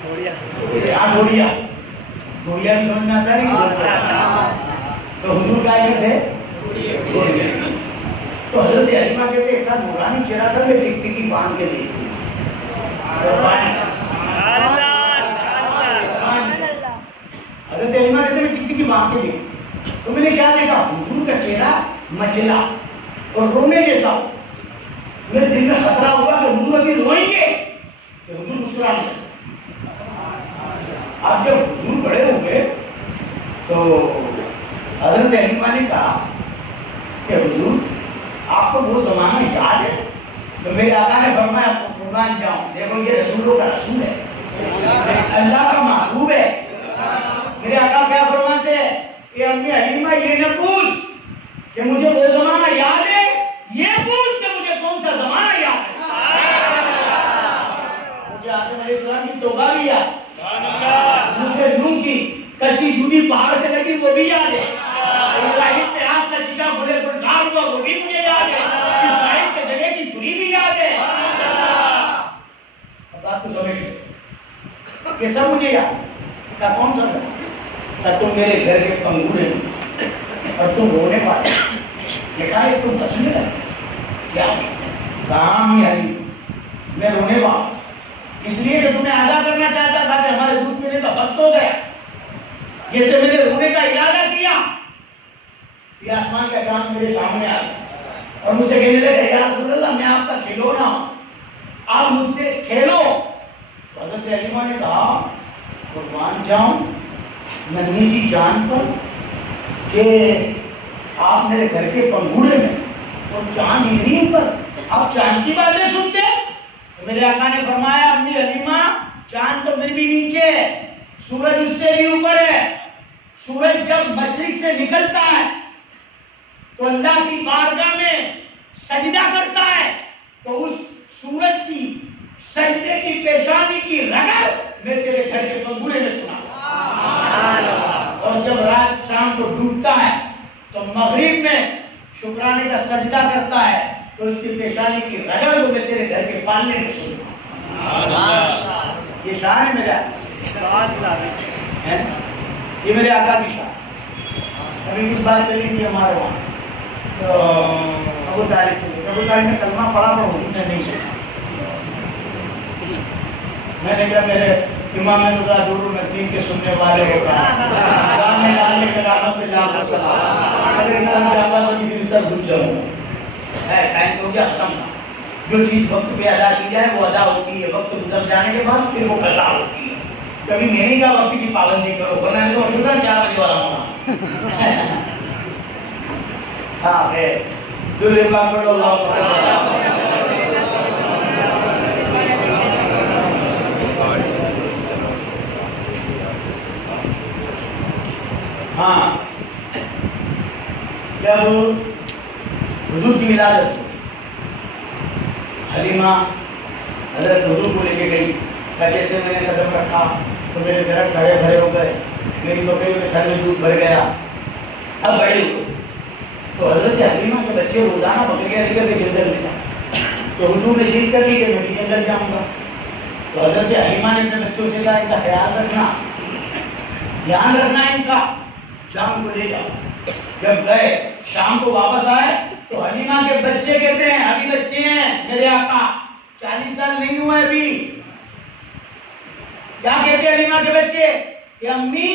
हाँ ढोड़िया, ढोड़िया भी समझ में आता है नहीं? तो हुजूर क्या थे? ढोड़िया। तो हजरत हलीमा कहते एक साथ नूरानी चेहरा था, मैं टिकटिकी बांध के देखती। हजरत हलीमा कहते मैं टिकटिकी बांध के देखती। तो मैंने क्या देखा? हुजूर का चेहरा मचला और रोने जैसा। मेरे दिल में खतरा हुआ कि हुजूर अभी रोएंगे, कि हुजूर मुस्कुरा नहीं। अब जब हुजूर बड़े हो गए तो हजरत हलीमा ने कहा कि हुजूर आपको वो जमाना याद है? तो मेरे आका ने फरमाया आपको कुर्बान जाऊं, देखो ये रसूलों का रसूल है, अल्लाह का महबूब है। मेरे आका क्या फरमाते हैं? ये अम्मी हलीमा ये न पूछ कि मुझे वो जमाना याद है, ये पूछ कि मुझे कौन सा जमाना याद है। मुझे आदम अलैहिस्सलाम की तौबा भी याद, मुझे नूह की कश्ती जूदी पहाड़ से लगी वो भी याद है, इब्राहिम पे हाथ का चिका खुले गुलजार हुआ वो भी मुझे याद है, इस्माइल के जगह की छुरी भी याद है। अब बात तो समझ गए, ये सब मुझे याद क्या? कौन समझा? क्या तुम मेरे घर के पंगूरे और तुम रोने पाए? देखा है तुम हंसने लगे क्या? काम यानी मैं रोने वाला इसलिए कि तुम्हें आगाह करना चाहता था कि हमारे दूध पीने का वक्त हो गया। जैसे मैंने रोने का इरादा किया, ये आसमान का चांद मेरे सामने आ गया और मुझसे कहने लगा या रसूल अल्लाह मैं आपका खिलौना हूं, आप मुझसे खेलो। हज़रत हलीमा ने कहा कुर्बान जाऊं नन्ही सी जान पर कि आप मेरे घर के पंगूरे में और चांद इतनी पर आप चांद की बातें सुनते? तो मेरे आका ने फरमाया अम्मी हलीमा चांद तो फिर भी नीचे है, सूरज उससे भी ऊपर है। सूरज जब मशरिक से निकलता है तो अल्लाह की बारगाह में सजदा करता है, तो उस सूरज की सजदे की पेशानी की रगड़ मैं तेरे घर के पंगूरे में सुना। और जब रात शाम को डूबता है तो मगरिब में शुक्राने का सजदा करता है, तो उसकी पेशानी की रगड़ को मैं तेरे घर के पालने में सुना। ये शान है मेरा, ये मेरे आका की शान। अभी कुछ बात चली थी हमारे वहाँ, तो अबू तालिब ने कलमा पढ़ा पर उन्होंने नहीं सुना। मैंने कहा मेरे इमाम दूर नदीम के सुनने वाले होगा टाइम हो गया खत्म। जो चीज वक्त पे अदा की जाए वो अदा होती है, वक्त गुजर जाने के बाद फिर वो कज़ा होती है। कभी मैंने कहा वक्त की पाबंदी करो, वरना तो शुक्र 4 बजे वाला होना। हाँ है दूल्हे पाक पढ़ो हाँ जब हुजूर की विलादत हलीमा हजरत हुजूर को लेके गई, जैसे मैंने कदम रखा तो मेरे दरख्त खड़े खड़े हो गए, मेरी बकरी में थन में दूध भर गया। अब बड़े हुए तो हजरत हलीमा के बच्चे रोजाना बकरियां लेकर के जंगल में जाए, तो हुजूर ने जिद कर ली कि मैं भी जंगल जाऊंगा। तो हजरत हलीमा ने अपने बच्चों से कहा इनका ख्याल रखना, ध्यान रखना इनका, शाम को ले जाओ। जब गए शाम को वापस आए तो हलीमा के बच्चे कहते हैं अभी बच्चे हैं मेरे आका, 40 साल नहीं हुए अभी। क्या कहते हैं हलीमा के बच्चे कि अम्मी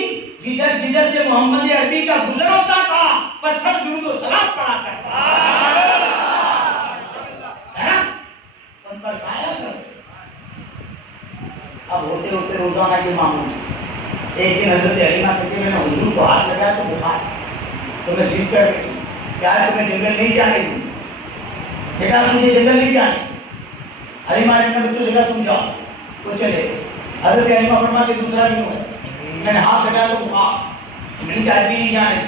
जिधर जिधर से मोहम्मद अरबी का गुजर होता था पत्थर दुरूद सलाम पढ़ा करता है ना, उन पर शाया करते। अब होते होते रोजाना के मामूल एक दिन हजरत हलीमा कहते मैंने हुजूर को हाथ लगाया तो बुखार, तो मैं सीख कर क्या तुम्हें जंगल नहीं जाने दूं, बेटा मुझे जंगल नहीं जाने। हलीमा ने अपने बच्चों से कहा तुम जाओ, तो चले। हजरत हलीमा फरमाते दूसरा दिन हुआ, मैंने हाथ लगाया तो बुखार, मैंने कहा नहीं जाने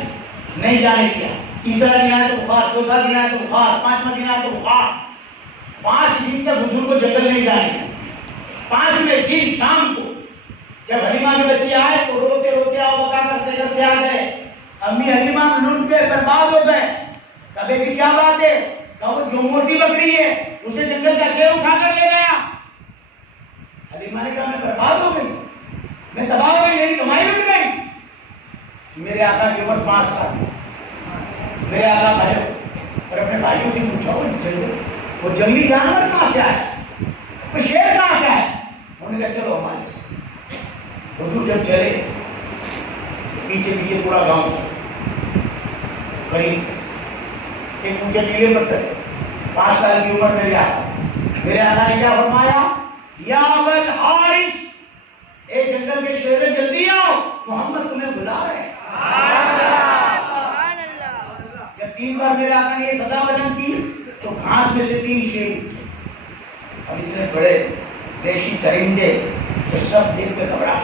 नहीं जाने दिया। तीसरा दिन आया तो बुखार, चौथा दिन आया तो बुखार, पांचवा दिन आया तो बुखार। 5 दिन तक हुजूर को जंगल नहीं जाने दिया। 5वें दिन शाम को जब हलीमा के बच्चे आए तो रोते रोते आओ बका करते करते आ गए। अम्मी हलीमा लुट गए, बर्बाद हो गए। कभी भी क्या बात है, कहा वो जो मोटी बकरी है उसे जंगल का शेर उठा कर ले गया। हलीमा ने कहा मैं बर्बाद हो गई, मैं तबाह हो गई, मेरी कमाई लुट गई। मेरे आका की उम्र 5 साल। मेरे आका खड़े और अपने भाइयों से पूछा वो जंगली जानवर कहाँ से आया, वो शेर कहाँ से आया। उन्होंने कहा चलो हमारे। हुजूर जब चले पीछे पीछे पूरा गांव चला, करीब एक ऊंचे टीले पर चले। 5 साल की उम्र मेरे आका ने क्या फरमाया, या अबल हारिस, ए जंगल के शेर जल्दी आओ, मोहम्मद तुम्हें बुला रहे हैं। जब 3 बार मेरे आका ने ये सदा बयान की तो घास में से 3 शेर, अब इतने बड़े रेशी दरिंदे तो सब देख के घबरा।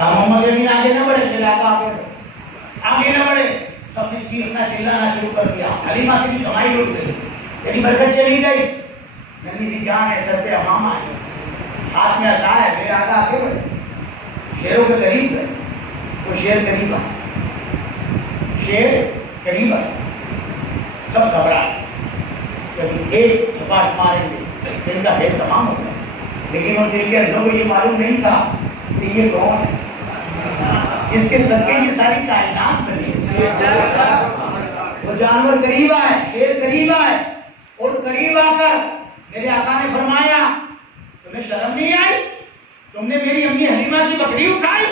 मोहम्मद अली आगे न बढ़े, मेरे आका आगे न बढ़े, सबने चीखना चिल्लाना शुरू कर दिया। हलीमा की कमाई लुट गई, तेरी बरकत चली गई। नन्ही सी जान है, सर पे अमामा है, हाथ में असा है। मेरे आका आगे बढ़े, शेरों के करीब गए, तो शेर करीब आए, शेर करीब आए, सब घबरा। क्योंकि एक झपाट मारेंगे दिल का भेद तमाम हो गया, लेकिन उन दिल के अंदर को ये मालूम नहीं था कि ये कौन है जिसके सदके ये सारी कायनात बनी। वो जानवर करीब आए, शेर करीब आए, और करीब आकर मेरे आका ने फरमाया तुम्हें शर्म नहीं आई, तुमने मेरी अम्मी हलीमा की बकरी उठाई।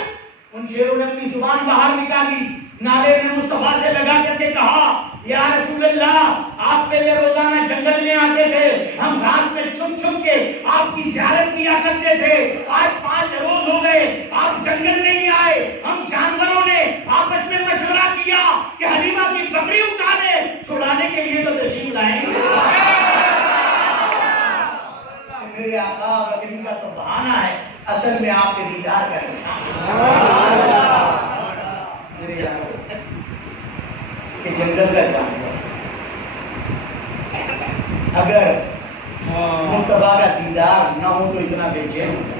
उन शेरों ने अपनी जुबान बाहर निकाली, नारे में मुस्तफा से लगा करके कहा या रसूल अल्लाह, आप पहले रोजाना जंगल में आते थे, हम घास में छुप छुप के आपकी ज़ियारत किया करते थे। आज 5 रोज हो गए आप जंगल नहीं आए। हम जानवरों ने आपस में मशवरा किया कि हलीमा की बकरी उठा ले, छुड़ाने के लिए तो तशरीफ लाएंगे। मेरे आका बकरी का तो बहाना है, असल में आपके दीदार का निशान। मेरे आका के जंगल का जानवर अगर मुस्तफा का दीदार न हो तो इतना बेचैन होता,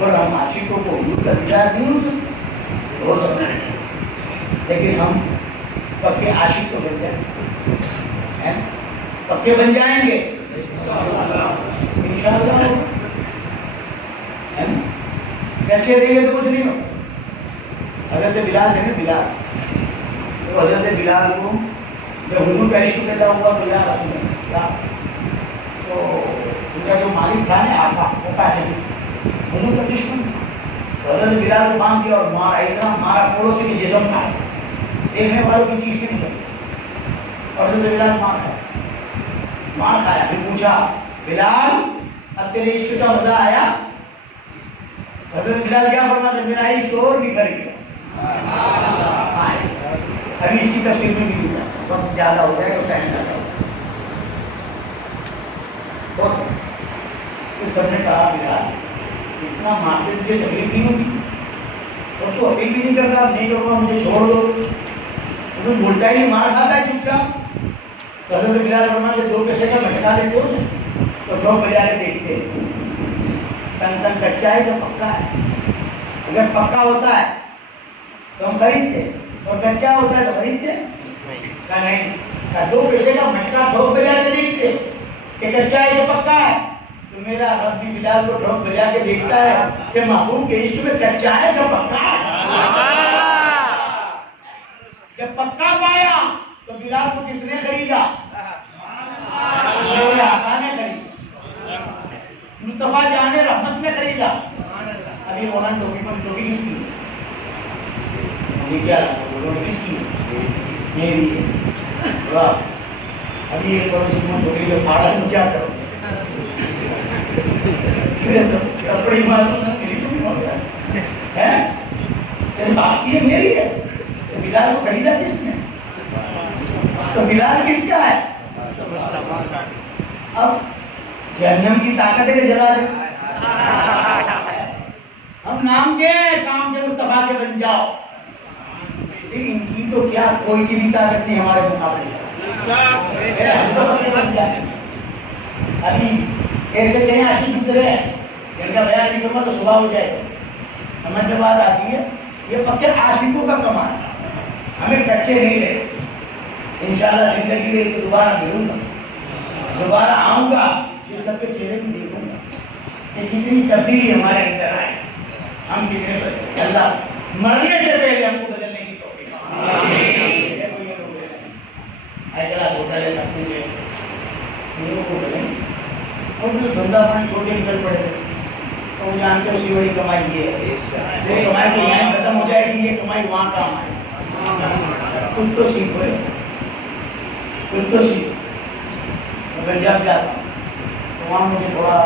और हम आशिकों को हुजूर का दीदार नहीं हो सकता, लेकिन हम पक्के आशिक तो बन जाएंगे, पक्के बन जाएंगे इंशाअल्लाह। अच्छे रहेंगे तो कुछ नहीं हो। हज़रत बिलाल है ना, बिलाल, तो हज़रत बिलाल को जब हुजूर का इश्क पैदा हुआ तो यार तो उनका जो मालिक था ना आका, वो का है हुजूर का दुश्मन। तो हज़रत बिलाल को बांध दिया और मारा, इतना मारा पड़ोसी के जिस्म था, देखने वालों की चीज नहीं लगी। और हज़रत बिलाल मार खाया। फिर पूछा बिलाल अब तेरे इश्क का मजा आया? हजरत बिलाल क्या फरमाते, मेरा इश्क और निखर गया। अभी इसकी तफसील में भी नहीं जाता, वक्त ज्यादा हो जाएगा, टाइम ज्यादा हो जाएगा। तो सबने कहा बिलाल इतना मारते तुझे तकलीफ नहीं होगी? और तू अपील भी नहीं करता, नहीं करूँगा मुझे छोड़ दो, तो बोलता ही नहीं, मार खाता है चुपचाप। तो हजरत बिलाल फरमाते 2 पैसे का भटका देते हो ना, तो ढोल बजा के देखते तन तन कच्चा है तो पक्का है। अगर पक्का होता है तो हम खरीदते, और कच्चा होता है तो खरीदते नहीं। 2 पैसे का भटका ढोल बजा के देखते कि कच्चा है तो पक्का है। तो मेरा रब भी बिलाल को ढोल बजा के देखता है कि महबूब के इश्क में कच्चा है तो पक्का है। जब पक्का पाया तो बिलाल को किसने खरीदा? मेरे आका ने खरीदा, मुस्तफा जाने रहमत ने खरीदा। अभी मौलाना टोपी किसकी? क्या किसकी? मेरी है। वाह, अभी एक पड़ोसी में टोपी जो फाड़ा तो क्या करो? कपड़ी मारो ना, मेरी टोपी मार है, तेरी बात की है, मेरी है। तो बिलाल को खरीदा किसने? तो बिलाल किसका है? अब जहन्नम की ताकत है कि जला दे? हम नाम के काम के मुस्तफा के बन जाओ, लेकिन इनकी तो क्या कोई की भी ताकत नहीं हमारे मुकाबले। हम तो सबके बन जाए। अभी ऐसे कहीं आशिक गुजरे हैं, जिनका बयान नहीं करूंगा तो सुबह हो जाएगा, समझ में बात आती है। ये पक्के आशिकों का कमाल, हमें कच्चे नहीं रहे। इंशाल्लाह जिंदगी में तो दोबारा मिलूंगा, दोबारा आऊंगा, ये सबके चेहरे भी देखूंगा कि कितनी तब्दीली हमारे अंदर आए, हम कितने बदले। अल्लाह मरने से पहले हमको बदलने की तौफीक होटल है, सब कुछ है, और जो धंधा पानी छोटे निकल पड़े तो वो जानते उसी बड़ी कमाई ये है। ये कमाई तो यहाँ खत्म हो जाएगी, ये कमाई वहाँ काम आए। कुछ तो सीखो, कुछ तो सीखो। तो पंजाब जाता हूँ तो वहाँ मुझे थोड़ा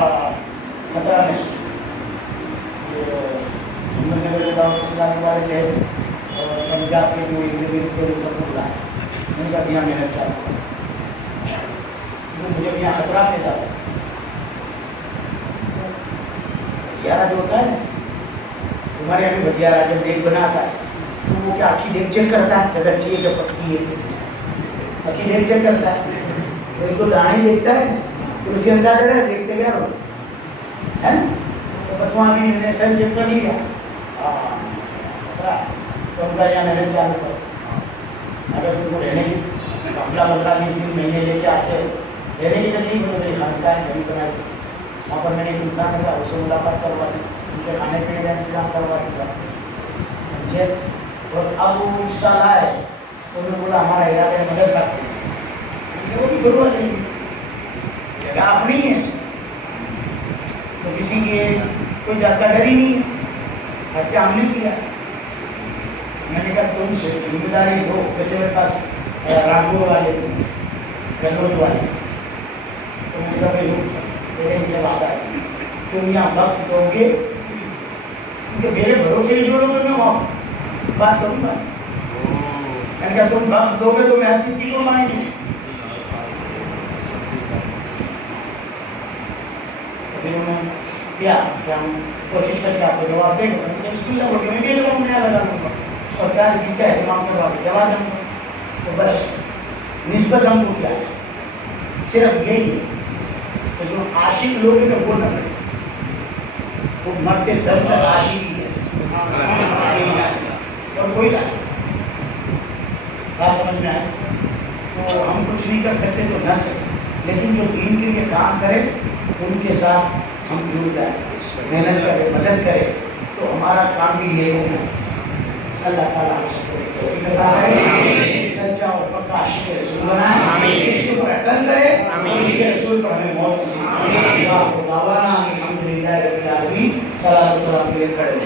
खतरा महसूस, वाले थे और पंजाब के जो इंडिविजुअल सब लोग लाए, उनका भी यहाँ मेहनत चाहता हूँ, तो मुझे यहाँ खतरा देता था। भटियारा जो होता है ना, तुम्हारे यहाँ भी भटियारा जब डेग बनाता है तो वो क्या आखी डेग चेक करता है, जब अच्छी है जब पकती है, आखी डेग चेक करता है। तो इनको दाने देखता है तो उसी अंदाजा है, देखते क्या लोग है ना। तो बतवा भी मैंने सही चेक कर लिया, तो उनका यहाँ मेहनत चालू करो। अगर तुमको रहने की 15-20 दिन महीने लेके आते हो, रहने की जब नहीं बोलो मेरी खानका है नहीं बनाई, वहाँ पर मैंने एक इंसान रखा, उससे मुलाकात करवा दी, उनके खाने पीने का इंतजाम करवा दिया, समझे। और अब वो इस साल आए तो उन्होंने बोला हमारा इलाके में मदरसा वो भी करवा देंगे, जगह अपनी है तो किसी की कोई जात का डर ही नहीं है। खर्चा हमने किया, मैंने कहा तुम जिम्मेदारी हो, वैसे मेरे पास रामपुर वाले गंगोट वाले, तो मैंने कहा भाई मेरे इनसे वादा है तुम यहाँ वक्त दोगे, क्योंकि मेरे भरोसे ही जो लोग मैं वहाँ बात करूँगा। मैंने कहा तुम वक्त दोगे तो मैं हर चीज़ की मानेंगे। क्या हम कोशिश करके आपको जवाब देंगे, बिस्मिल्लाह बोलिए, मैं भी लोगों में लगा दूँगा और 4 चीज़ का एहतमाम करवा के जवाब दूँगा। तो बस निस्बत हमको क्या है, सिर्फ यही है कि जो आशिक लोग हैं वो न करें, वो मरते दम तक आशिक ही है और कोई ना। बात समझ में आए तो हम कुछ नहीं कर सकते तो न सकें, लेकिन जो दीन के लिए काम करें उनके साथ हम जुड़ जाए, मेहनत करें, मदद करें, तो हमारा काम भी ये होगा। अल्लाह ताला हम सबको सच्चा और पक्का आशिक रसूल बनाए, इसके ऊपर अटल करें और इसके रसूल पर हमें मौत नसीब करे।